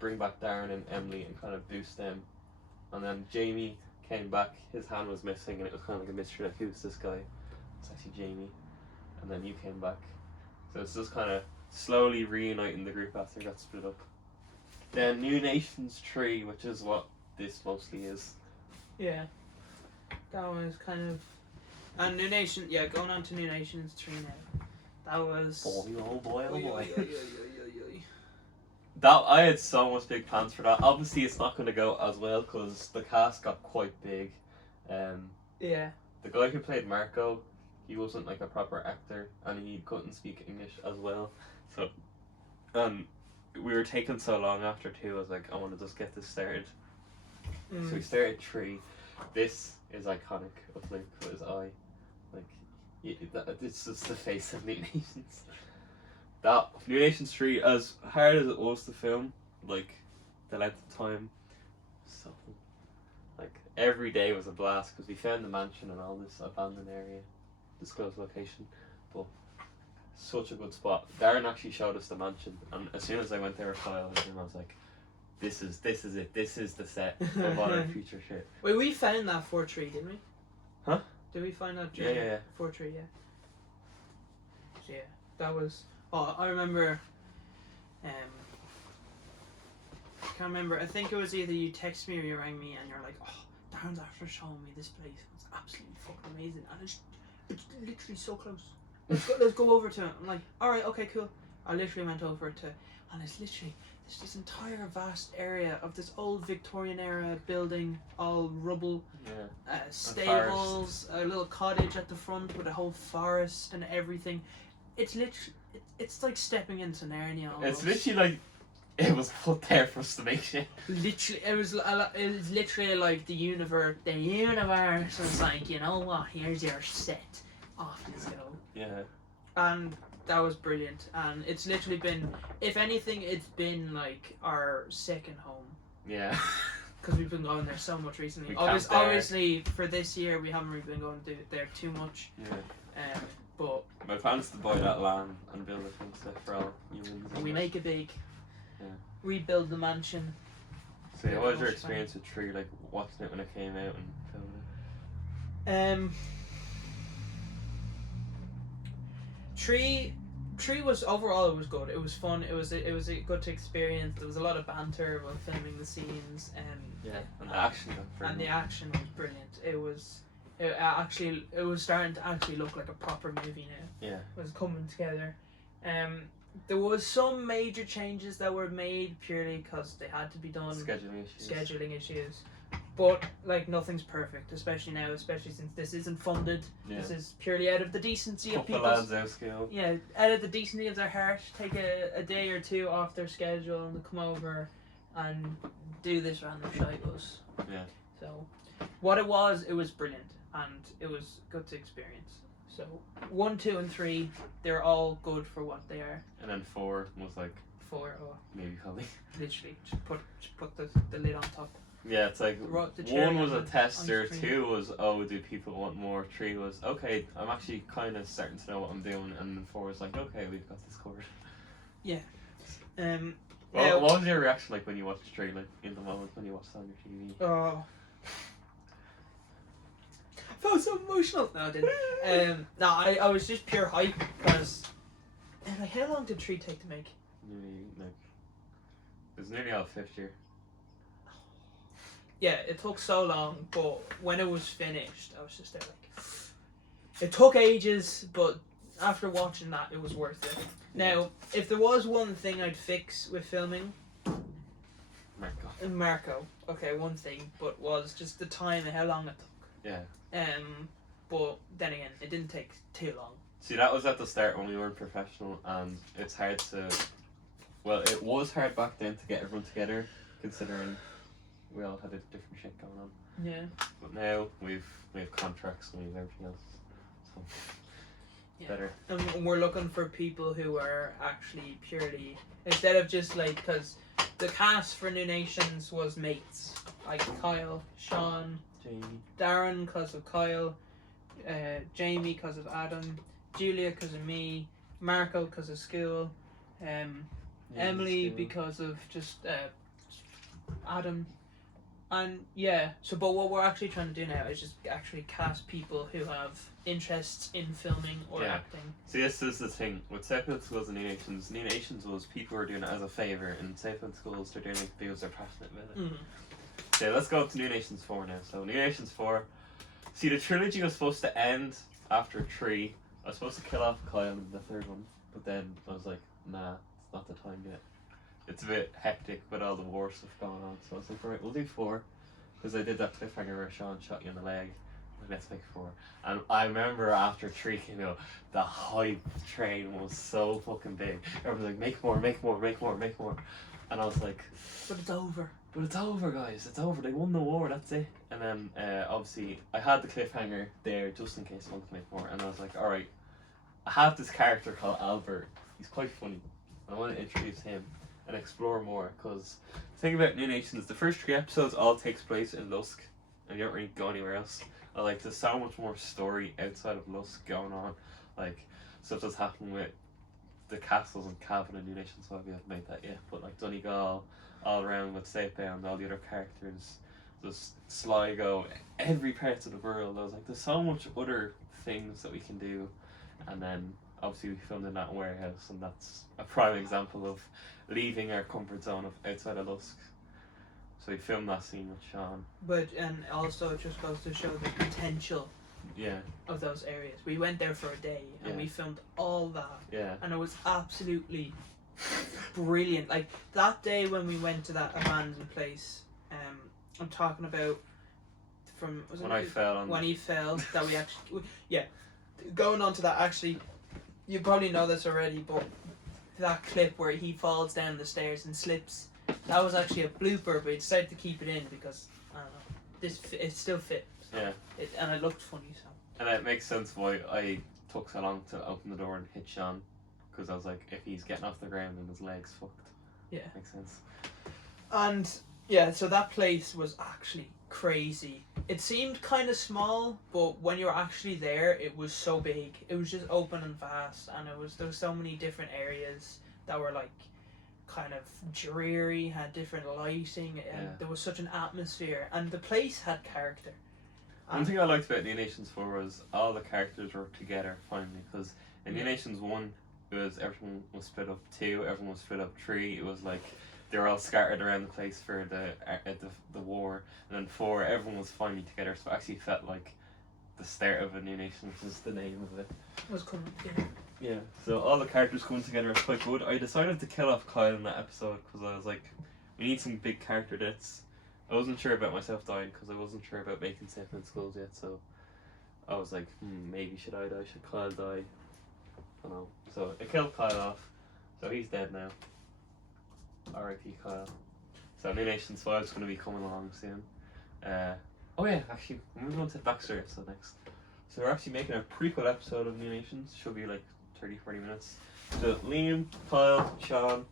bring back Darren and Emily and kind of boost them. And then Jamie came back. His hand was missing, and it was kind of like a mystery, like who's this guy? It's actually Jamie. And then you came back. So it's just kind of slowly reuniting the group after it got split up. Then New Nations 3, which is what this mostly is. Yeah. That was kind of... And New Nation... Yeah, going on to New Nations 3 now. That was... Boy, oh boy, oh boy. Oy, oy, oy, oy, oy. That, I had so much big plans for that. Obviously it's not going to go as well because the cast got quite big. Yeah. The guy who played Marco, he wasn't like a proper actor, and he couldn't speak English as well. So, we were taking so long after 2. I was like, I want to just get this started. So we started 3. This is iconic of Luke with his eye. Like, it's just the face of New Nations. That New Nations 3, as hard as it was to film, like the length of time, so like every day was a blast because we found the mansion and all this abandoned area, disclosed location, but such a good spot. Darren actually showed us the mansion, and as soon as I went there with Kyle, I was like, "This is it. This is the set of all our future shit." Wait, we found that 4-3, didn't we? Huh? Did we find that? Yeah. 4-3, yeah. So yeah, that was. Oh, I remember. I can't remember. I think it was either you text me or you rang me, and you're like, "Oh, Darren's after showing me this place. It's absolutely fucking amazing, and it's literally so close. Let's go over to it." I'm like, "All right, okay, cool." I literally went over to, and it's literally this entire vast area of this old Victorian era building, all rubble, stables, a little cottage at the front with a whole forest and everything. It's literally. It's like stepping into Narnia almost. It's literally like it was put there for us to make shit. Literally, it was literally like the universe was like, you know what, here's your set, off you go. Yeah. And that was brilliant, and it's literally been, if anything, it's been like our second home. Yeah. Because we've been going there so much recently. We Obviously, for this year, we haven't really been going there too much. Yeah. But my plan is to buy that land and build it and stuff for all humans. we make it big. Yeah. Rebuild the mansion. So yeah, what was your experience with 3, like watching it when it came out and filming it? 3 was overall, it was good. It was fun. It was a good experience. There was a lot of banter while filming the scenes. Yeah, and the action. And the action was brilliant. It was starting to actually look like a proper movie now. Yeah. It was coming together. There was some major changes that were made purely because they had to be done. Scheduling issues. But like nothing's perfect, especially now, especially since this isn't funded. Yeah. This is purely out of the decency of people. Lads out scale. Yeah, out of the decency of their heart, take a day or 2 off their schedule and come over and do this random shite with us. Yeah. So, what it was brilliant, and it was good to experience. So 1, 2, and 3, they're all good for what they are. And then 4 was like 4, maybe coming. literally just put the lid on top. Yeah, it's like The 1 was a tester, ice cream. 2 was, oh, do people want more? 3 was, okay, I'm actually kind of starting to know what I'm doing, and then 4 was like, okay, we've got this covered. Yeah. What was your reaction like when you watched the trailer in the moment when you watched it on your TV? Oh. I felt so emotional. No, I didn't. I was just pure hype because. Like, how long did 3 take to make? It was nearly all 5th year. Yeah, it took so long, but when it was finished, I was just there like. It took ages, but after watching that, it was worth it. Now, if there was one thing I'd fix with filming. Marco. Okay, one thing, but was just the time and how long it took. Yeah. But then again, it didn't take too long. See, that was at the start when we weren't professional, and it's hard to Well, it was hard back then to get everyone together, considering we all had a different shit going on. Yeah. But now we have contracts and we have everything else. So better. And we're looking for people who are actually purely, instead of just like, because the cast for New Nations was mates, like Kyle, Sean, Jamie, Darren because of Kyle, Jamie because of Adam, Julia because of me, Marco because of school, Emily because of just Adam. And yeah, so but what we're actually trying to do now is just actually cast people who have interests in filming or acting. See, this is the thing with Southbound Schools and New Nations. New Nations was people who are doing it as a favour, and Southbound Schools they're doing it because they're passionate about it. Yeah, let's go up to New Nations 4 now. So New Nations 4. See, the trilogy was supposed to end after 3. I was supposed to kill off Kyle in the 3rd one, but then I was like, nah, it's not the time yet. It's a bit hectic with all the war stuff going on, so I was like, right, we'll do 4. Because I did that cliffhanger where Sean shot you in the leg. Like, let's make 4. And I remember after 3 came out, the hype train was so fucking big. Everyone was like, make more, make more, make more, make more. And I was like, but it's over. But it's over, guys. It's over. They won the war. That's it. And then, obviously, I had the cliffhanger there just in case I wanted to make more. And I was like, alright, I have this character called Albert. He's quite funny. I want to introduce him and explore more. Because the thing about New Nations, the first 3 episodes all takes place in Lusk. And you don't really go anywhere else. Like, there's so much more story outside of Lusk going on. Like, stuff that's happening with the castles and Cavan and New Nations, so we haven't made that yet. But like Donegal, all around with Southbound, all the other characters, just Sligo, every part of the world. I was like, there's so much other things that we can do. And then obviously we filmed in that warehouse, and that's a prime example of leaving our comfort zone of outside of Lusk. So we filmed that scene with Sean. But and also it just goes to show the potential of those areas. We went there for a day and we filmed all that. Yeah. And it was absolutely brilliant. Like that day when we went to that abandoned place, I'm talking about from when he fell that we actually going on to that, actually you probably know this already, but that clip where he falls down the stairs and slips, that was actually a blooper, but we decided to keep it in because I don't know, it still fit. Yeah. And it looked funny, so. And it makes sense why I took so long to open the door and hit Sean, because I was like, if he's getting off the ground and his leg's fucked. Yeah. Makes sense. And yeah, so that place was actually crazy. It seemed kind of small, but when you're actually there, it was so big. It was just open and vast, and there was so many different areas that were like kind of dreary, had different lighting, and there was such an atmosphere, and the place had character. One thing I liked about New Nations 4 was all the characters were together finally, because in New Nations 1 it was everyone was split up, 2 everyone was split up, 3 it was like they were all scattered around the place for the war, and then 4 everyone was finally together, so it actually felt like the start of a New Nation, which is the name of it. Was coming, yeah. So all the characters coming together was quite good. I decided to kill off Kyle in that episode because I was like, we need some big character deaths. I wasn't sure about myself dying because I wasn't sure about making Southbound Schools yet, so I was like, maybe should I die? Should Kyle die? I don't know. So I killed Kyle off, so he's dead now. R.I.P. Kyle. So New Nations 5 is going to be coming along soon. Oh yeah, actually, we're moving on to Backstory episode next. So we're actually making a prequel episode of New Nations. Should be like 30-40 minutes. So Liam, Kyle, Sean,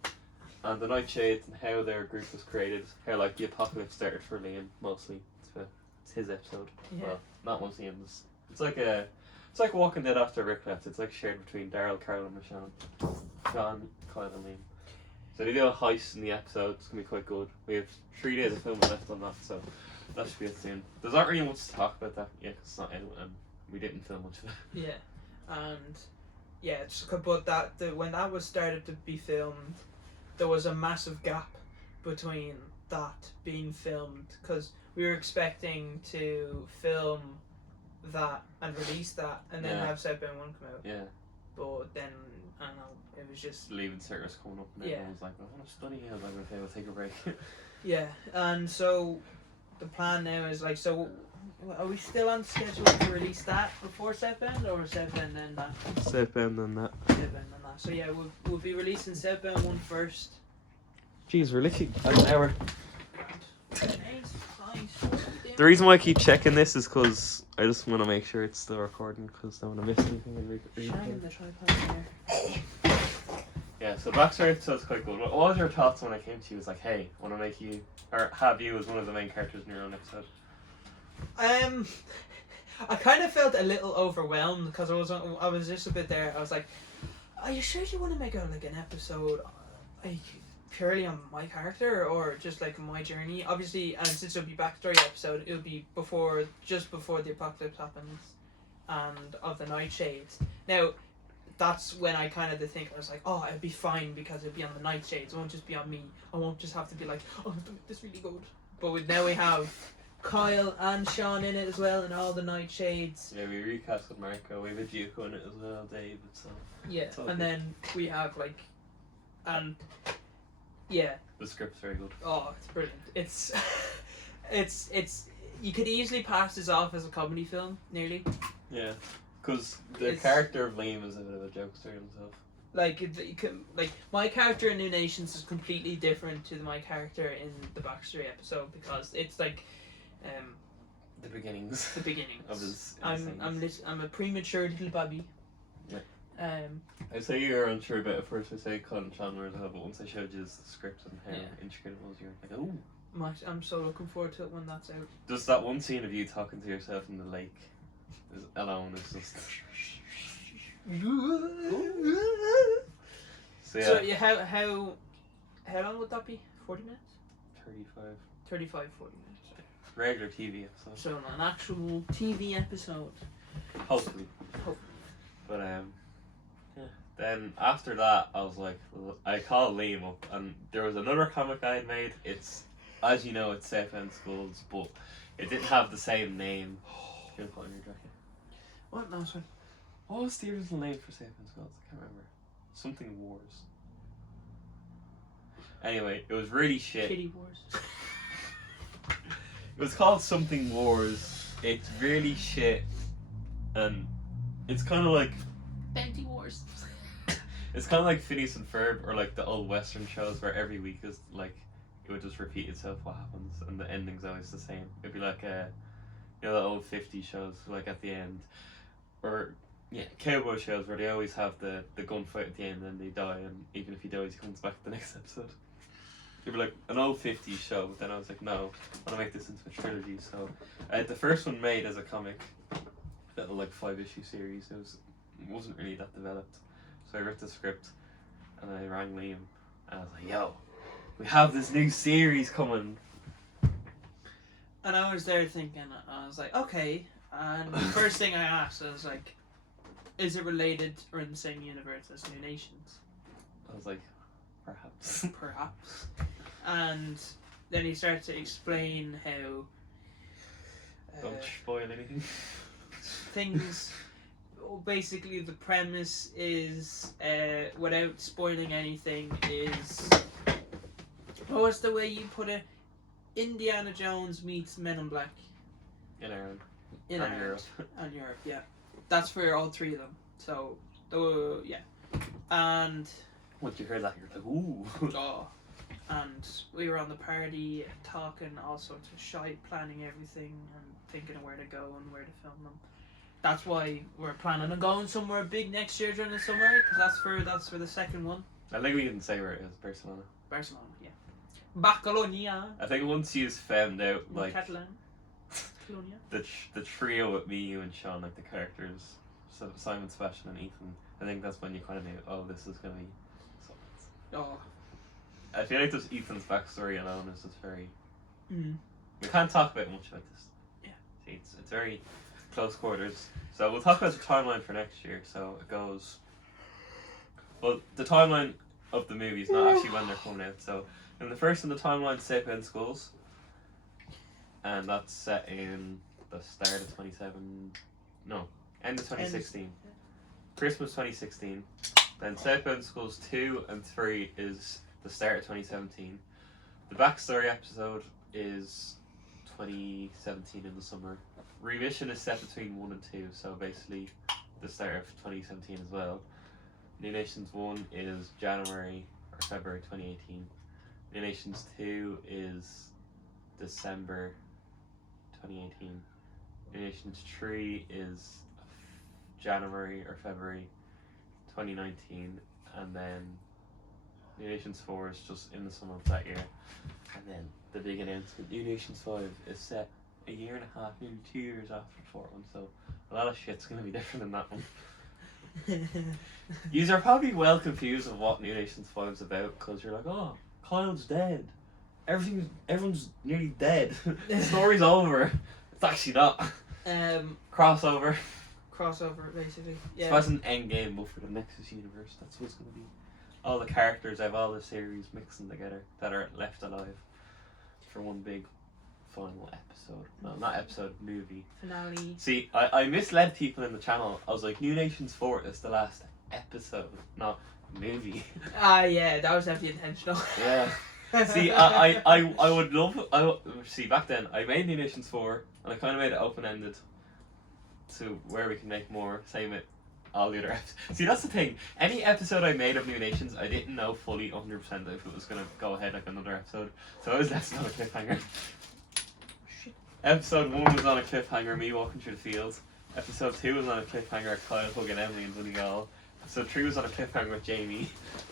and the Nightshades, and how their group was created, how like the apocalypse started for Liam mostly. It's his episode. Yeah. Well, not mostly Liam's. It's like Walking Dead after Ricklet. It's like shared between Daryl, Carol, and Michonne. Sean, Kyle, and Liam. So they do a heist in the episode. It's gonna be quite good. We have 3 days of filming left on that, so that should be it soon. There's not really much to talk about that yet, because it's not anyone, and we didn't film much of it. Yeah, and yeah, but when that was started to be filmed, there was a massive gap between that being filmed, because we were expecting to film that and release that and then have Southbound 1 come out. Yeah. But then, I don't know, it was just... Leaving Circus coming up and everyone was like, I want to study. I was like, okay, we'll take a break. Yeah, and so the plan now is like, so are we still on schedule to release that before Southbound, or Southbound then that? Southbound and that. Southbound then that. So yeah, we'll be releasing Southbound 1 first. Jeez, we're literally an hour. Nice. The reason why I keep checking this is because I just want to make sure it's still recording, because I don't want to miss anything in Shining the tripod here. Yeah, so backstory episode's quite good. What was your thoughts when I came to you? Was like, hey, I want to make you, or have you as one of the main characters in your own episode? I kind of felt a little overwhelmed because I was just a bit there. I was like, are you sure you want to make an episode like purely on my character, or just like my journey? Obviously, and since it'll be backstory episode, it'll be just before the apocalypse happens and of the Nightshades. Now, that's when I kind of think, I was like, oh, it'd be fine because it'd be on the Nightshades. It won't just be on me. I won't just have to be like, oh, this really good. But now we have Kyle and Sean in it as well, and all the Nightshades. Yeah, we recast with Marco. We have a Duke on it as well, David. So yeah, and good. Then we have like, and yeah, the script's very good. Oh, it's brilliant. It's you could easily pass this off as a comedy film, nearly. Yeah. Because the character of Liam is a bit of a jokester himself. Like my character in New Nations is completely different to my character in the backstory episode, because it's like, the beginnings. The beginnings of his. I'm a premature little baby. Yeah. I say you were unsure about it first. I say Colin Chandler as well, but once I showed you the script and how intricate it was, you're like, oh. I'm so looking forward to it when that's out. Just that one scene of you talking to yourself in the lake. Alone is just. So yeah, how long would that be? 40 minutes? 35, 40 minutes. Regular TV episode. So an actual TV episode. Hopefully. But yeah. Then after that, I was like, I called Liam up, and there was another comic I had made. It's, as you know, it's Southbound Schools, but it didn't have the same name. You gonna put on your jacket? What? No, sorry. What was the original name for Southbound Schools? I can't remember. Something Wars. Anyway, it was really shit. Kitty Wars. It was called Something Wars. It's really shit, and it's kind of like Bounty Wars. It's kind of like Phineas and Ferb, or like the old Western shows where every week is like it would just repeat itself what happens, and the ending's always the same. It'd be like the old 50s shows, like at the end, or cowboy shows where they always have the gunfight at the end and they die, and even if he dies, he comes back the next episode. It'd be like an old 50s show, but then I was like, no, I want to make this into a trilogy. So I had the first one made as a comic, little like 5-issue series. It wasn't really that developed. So I wrote the script and I rang Liam and I was like, yo, we have this new series coming. And I was there thinking, I was like, okay. And the first thing I asked, I was like, is it related or in the same universe as New Nations? I was like, perhaps. Perhaps. And then he started to explain how... Don't spoil anything. Things... Basically, the premise is, without spoiling anything, is... What's the way you put it? Indiana Jones meets Men in Black. In Ireland. In Ireland. Europe. And Europe, yeah. That's for all three of them. So, yeah. And... Once you heard that, you're like, ooh. Oh. And we were on the party talking all sorts of shite, planning everything and thinking of where to go and where to film them. That's why we're planning on going somewhere big next year during the summer, because that's for the second one. I think we can say where it is, Barcelona. Barcelona, yeah. Barcelona. I think once you've found out, like, Catalan. the trio with me, you and Sean, like the characters, Simon, Sebastian and Ethan, I think that's when you kind of knew, oh, this is going to be something. Oh. I feel like this Ethan's backstory alone is just very... Mm. We can't talk about much about this. Yeah. See, it's very close quarters. So we'll talk about the timeline for next year. So it goes... Well, the timeline of the movies, not actually when they're coming out. So in the first in the timeline, Southbound Schools. And that's set in the start of 2016. Christmas 2016. Then Southbound Schools 2 and 3 is the start of 2017. The backstory episode is 2017 in the summer. Remission is set between 1 and 2, so basically the start of 2017 as well. New Nations 1 is January or February 2018. New Nations 2 is December 2018. New Nations 3 is January or February 2019. And then New Nations 4 is just in the summer of that year. And then the big announcement, New Nations 5 is set a year and a half, maybe 2 years after the 4th one, so a lot of shit's going to be different in that one. Yous are probably well confused of what New Nations 5 is about, because you're like, oh, Kyle's dead. Everyone's nearly dead. The story's over. It's actually not. Crossover, basically. Yeah. So that's an end game, but for the Nexus universe, that's what's going to be. All the characters of all the series mixing together that are left alive for one big final episode. Well, not episode, movie. Finale. See, I misled people in the channel. I was like, New Nations 4 is the last episode, not movie. Yeah, that was definitely intentional. Yeah. See, I would love. See, back then, I made New Nations 4, and I kind of made it open-ended to where we can make more. Same with all the other episodes. See, that's the thing. Any episode I made of New Nations, I didn't know fully 100% if it was going to go ahead like another episode. So I was left on a cliffhanger. Shit. Episode 1 was on a cliffhanger, me walking through the fields. Episode 2 was on a cliffhanger, Kyle hugging Emily and Donegal. Episode 3 was on a cliffhanger with Jamie.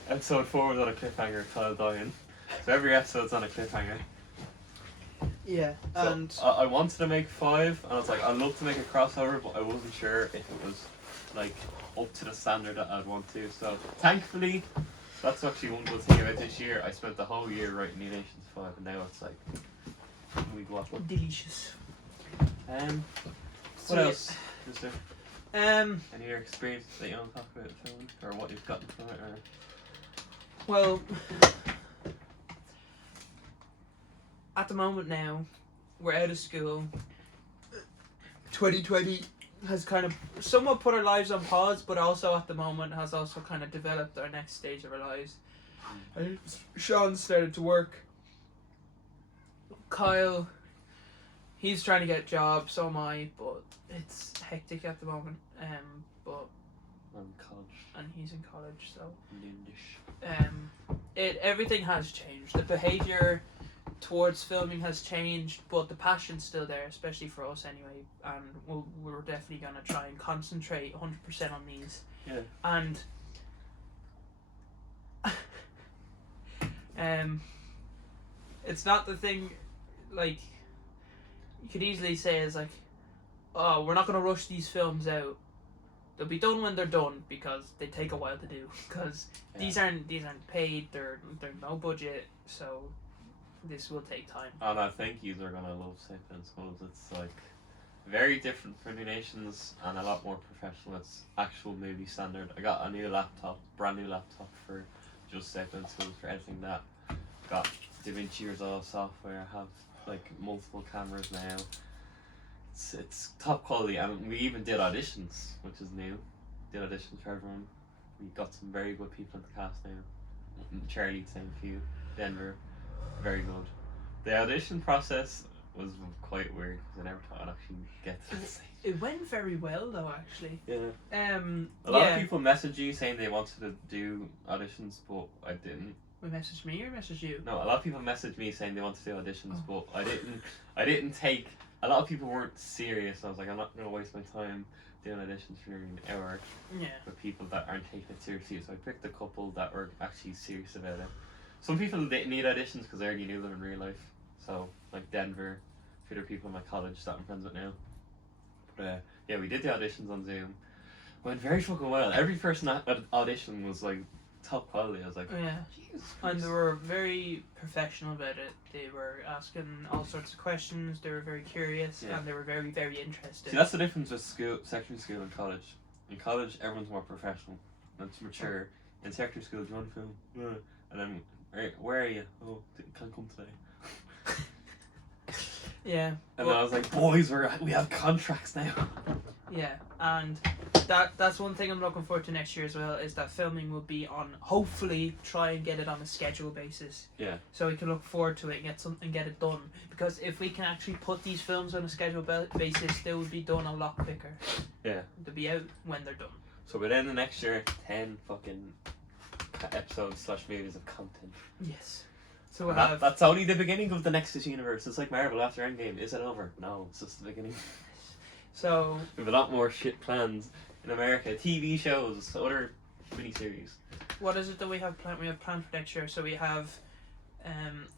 Episode 4 was on a cliffhanger, Kyle dying. So every episode's on a cliffhanger. Yeah, So and I wanted to make 5, and I was like, I'd love to make a crossover, but I wasn't sure if it was like up to the standard that I'd want to. So thankfully, that's actually one good thing about this year. I spent the whole year writing New Nations 5, and now it's like we go up. delicious. What else is there? Um, Any other experience that you want to talk about the film, or what you've gotten from it, or? well, at the moment now, we're out of school. 2020 has kind of somewhat put our lives on pause, but also at the moment has also kind of developed our next stage of our lives. And Sean started to work. Kyle, he's trying to get a job, so am I, but it's hectic at the moment. But I'm in college. and he's in college, so Noonish. everything has changed. The behavior towards filming has changed, but the passion's still there, especially for us anyway. And we're definitely gonna try and concentrate 100% on these. Yeah. And it's not the thing. Like, you could easily say is like, oh, we're not gonna rush these films out. They'll be done when they're done, because they take a while to do. Because these aren't paid. They're no budget, so this will take time. And I think you are gonna love Southbound Schools. It's like very different for New Nations and a lot more professional. It's actual movie standard. I got a new laptop, brand new laptop for just Southbound Schools for editing that. Got DaVinci Resolve software. I have like multiple cameras now. It's top quality, and we even did auditions, which is new. Did auditions for everyone. We got some very good people in the cast now. Charlie, same few. Denver, very good. The audition process was quite weird because I never thought I'd actually get to the stage. It went very well though, actually. Yeah. A lot of people messaged you saying they wanted to do auditions, but I didn't. We messaged me or messaged you? No, a lot of people messaged me saying they wanted to do auditions, but I didn't. I didn't take. A lot of people weren't serious. I was like, I'm not gonna waste my time doing auditions for nearly an hour with people that aren't taking it seriously. So I picked a couple that were actually serious about it. Some people didn't need auditions because I already knew them in real life. So like Denver, a few other people in my college that I'm friends with now. But yeah, we did the auditions on Zoom. Went very fucking well. Every person at audition was like top quality. I was like, yeah. Jesus And Christ. they were very professional about it. They were asking all sorts of questions. They were very curious, and they were very, very interested. See, that's the difference with secondary school and college. In college, everyone's more professional. And it's mature. In secondary school, do you want to film? Yeah. And then, where are you? Oh, can't come today. Yeah. And then I was like, boys, we have contracts now. Yeah, and that's one thing I'm looking forward to next year as well, is that filming will be on, hopefully try and get it on a schedule basis. Yeah. So we can look forward to it and get it done. Because if we can actually put these films on a schedule basis, they will be done a lot quicker. Yeah. They'll be out when they're done. So by the end of next year, 10 fucking episodes / movies of content. Yes. So we'll have... That's only the beginning of the Nexus universe. It's like Marvel after Endgame. Is it over? No, it's just the beginning. So... We have a lot more shit plans in America. TV shows, other miniseries. What is it that we have planned? We have planned for next year. So we have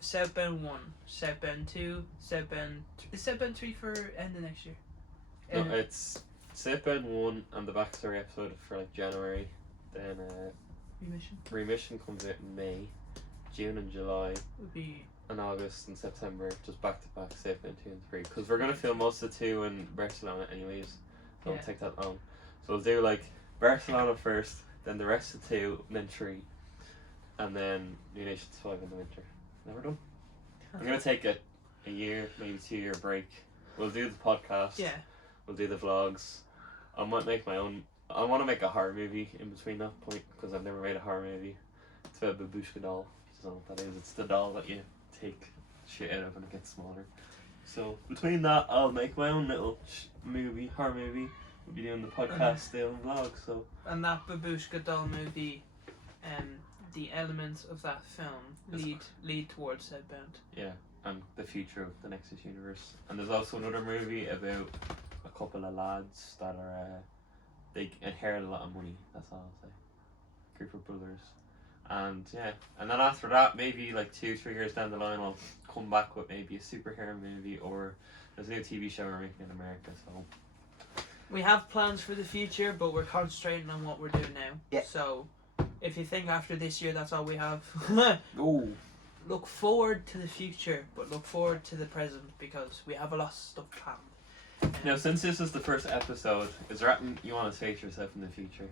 Southbound 1, Southbound 2, Southbound... Is Southbound 3 for end of next year? No, it's Southbound 1 and the backstory episode for like January. Then Remission comes out in May. June and July. Would be... And August and September, just back to back, Southbound 2 and 3. Because we're going to film most of 2 in Barcelona anyways. So it'll take that long. So we'll do like Barcelona first, then the rest of 2, and then 3. And then New Nations 5 in the winter. Never done. I'm going to take a year, maybe 2 year break. We'll do the podcast. Yeah. We'll do the vlogs. I might make my own. I want to make a horror movie in between that point, because I've never made a horror movie. It's about a babushka doll. I don't know what that is. It's the doll that you take shit out of and it gets smaller. So between that, I'll make my own little horror movie. We'll be doing the podcast still and vlogs. So. And that babushka doll movie, the elements of that film lead towards Southbound. Yeah, and the future of the Nexus universe. And there's also another movie about a couple of lads that are they inherit a lot of money. That's all I'll say. Group of brothers. And yeah, and then after that, maybe like 2-3 years down the line, I'll come back with maybe a superhero movie, or there's a new TV show we're making in America. So we have plans for the future, but we're concentrating on what we're doing now. Yeah. So if you think after this year that's all we have, oh, look forward to the future, but look forward to the present, because we have a lot of stuff planned. Now, since this is the first episode, is there anything you want to say to yourself in the future?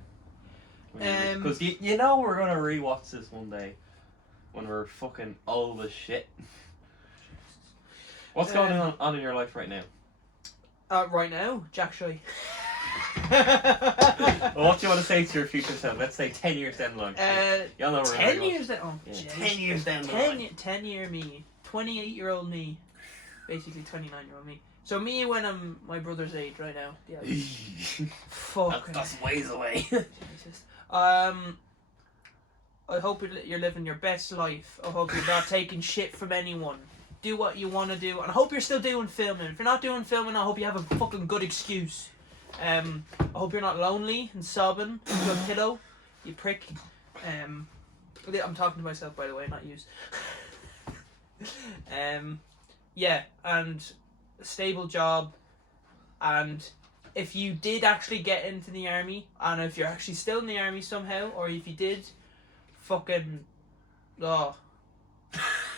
Because you know we're gonna rewatch this one day when we're fucking old as shit. What's going on in your life right now? Right now, Jack Shy. Well, what do you want to say to your future self? Let's say 10 years down the line. Y'all know we're 10 years down. Oh, yeah, 10 years down the line. 10-year me, 28-year-old me, basically 29-year-old me. So me when I'm my brother's age right now. Yeah. Fuck. That's ways away. Jesus. I hope you're living your best life. I hope you're not taking shit from anyone. Do what you want to do, and I hope you're still doing filming. If you're not doing filming, I hope you have a fucking good excuse. I hope you're not lonely and sobbing to a pillow, you prick. I'm talking to myself, by the way, not yous. Yeah, and a stable job, and if you did actually get into the army, and if you're actually still in the army somehow, or if you did, fucking,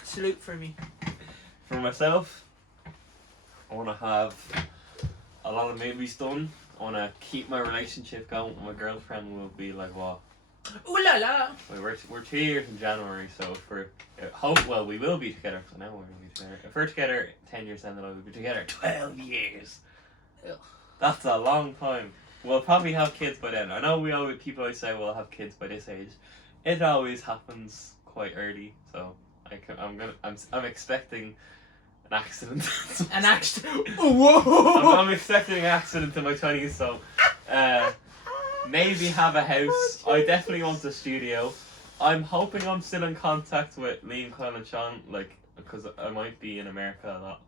salute for me. For myself, I want to have a lot of movies done. I want to keep my relationship going with my girlfriend. Will be like what? Ooh la la! We're 2 years in January, so if we're we will be together. So now we're gonna be together. If we're together 10 years down the line, we'll be together 12 years. Ugh. That's a long time. We'll probably have kids by then. I know people always say we'll have kids by this age. It always happens quite early, so I'm expecting an accident. An accident? Whoa! I'm expecting an accident in my 20s, so maybe have a house. Oh, I definitely want a studio. I'm hoping I'm still in contact with Liam Mulhall and Sean, because I might be in America a lot,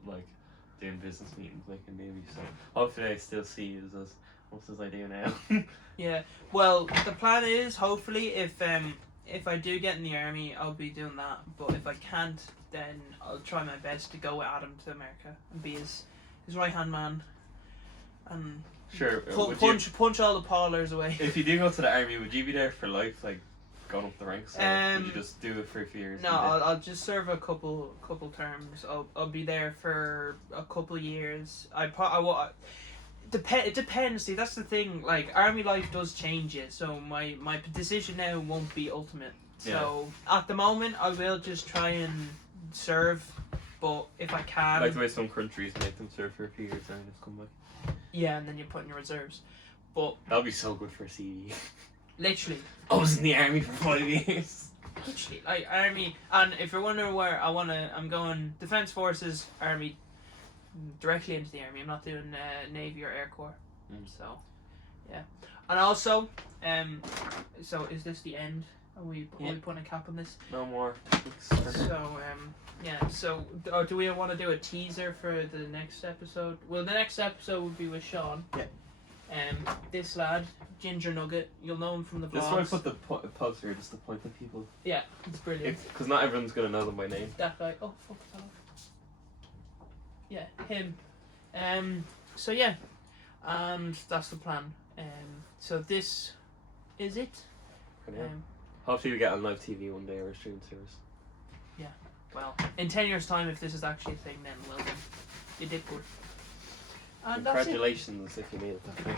doing business meetings, making movies. So hopefully I still see you as much as I do now. Yeah. Well, the plan is hopefully if I do get in the army, I'll be doing that. But if I can't, then I'll try my best to go with Adam to America and be his right hand man. And sure. Punch all the parlors away. If you do go to the army, would you be there for life, going up the ranks? Or would you just do it for a few years? No, I'll just serve a couple terms. I'll be there for a couple years. It depends. See, that's the thing. Army life does change it. So my decision now won't be ultimate. So at the moment, I will just try and serve. But if I can, like the way some countries make them serve for a few years and just come back. Yeah, and then you put in your reserves. But That'll be so good for a CD. literally, I was in the army for 5 years. literally, like army. And if you're wondering where I'm going Defence Forces, army, directly into the army. I'm not doing Navy or Air Corps. So, yeah. And also, so is this the end? Are we putting a cap on this? No more. So, yeah. So, do we want to do a teaser for the next episode? Well, the next episode will be with Sean. Yeah. This lad, Ginger Nugget, you'll know him from the vlogs. This is why I put the poster just to point at people. Yeah, it's brilliant. Because not everyone's gonna know them by name. That guy. Oh, fuck that off. Yeah, him. So yeah, and that's the plan. So this is it. Yeah. Hopefully we get on live TV one day or a stream service. Well, in 10 years' time, if this is actually a thing, then well done. You did good. And Congratulations if you made it that far.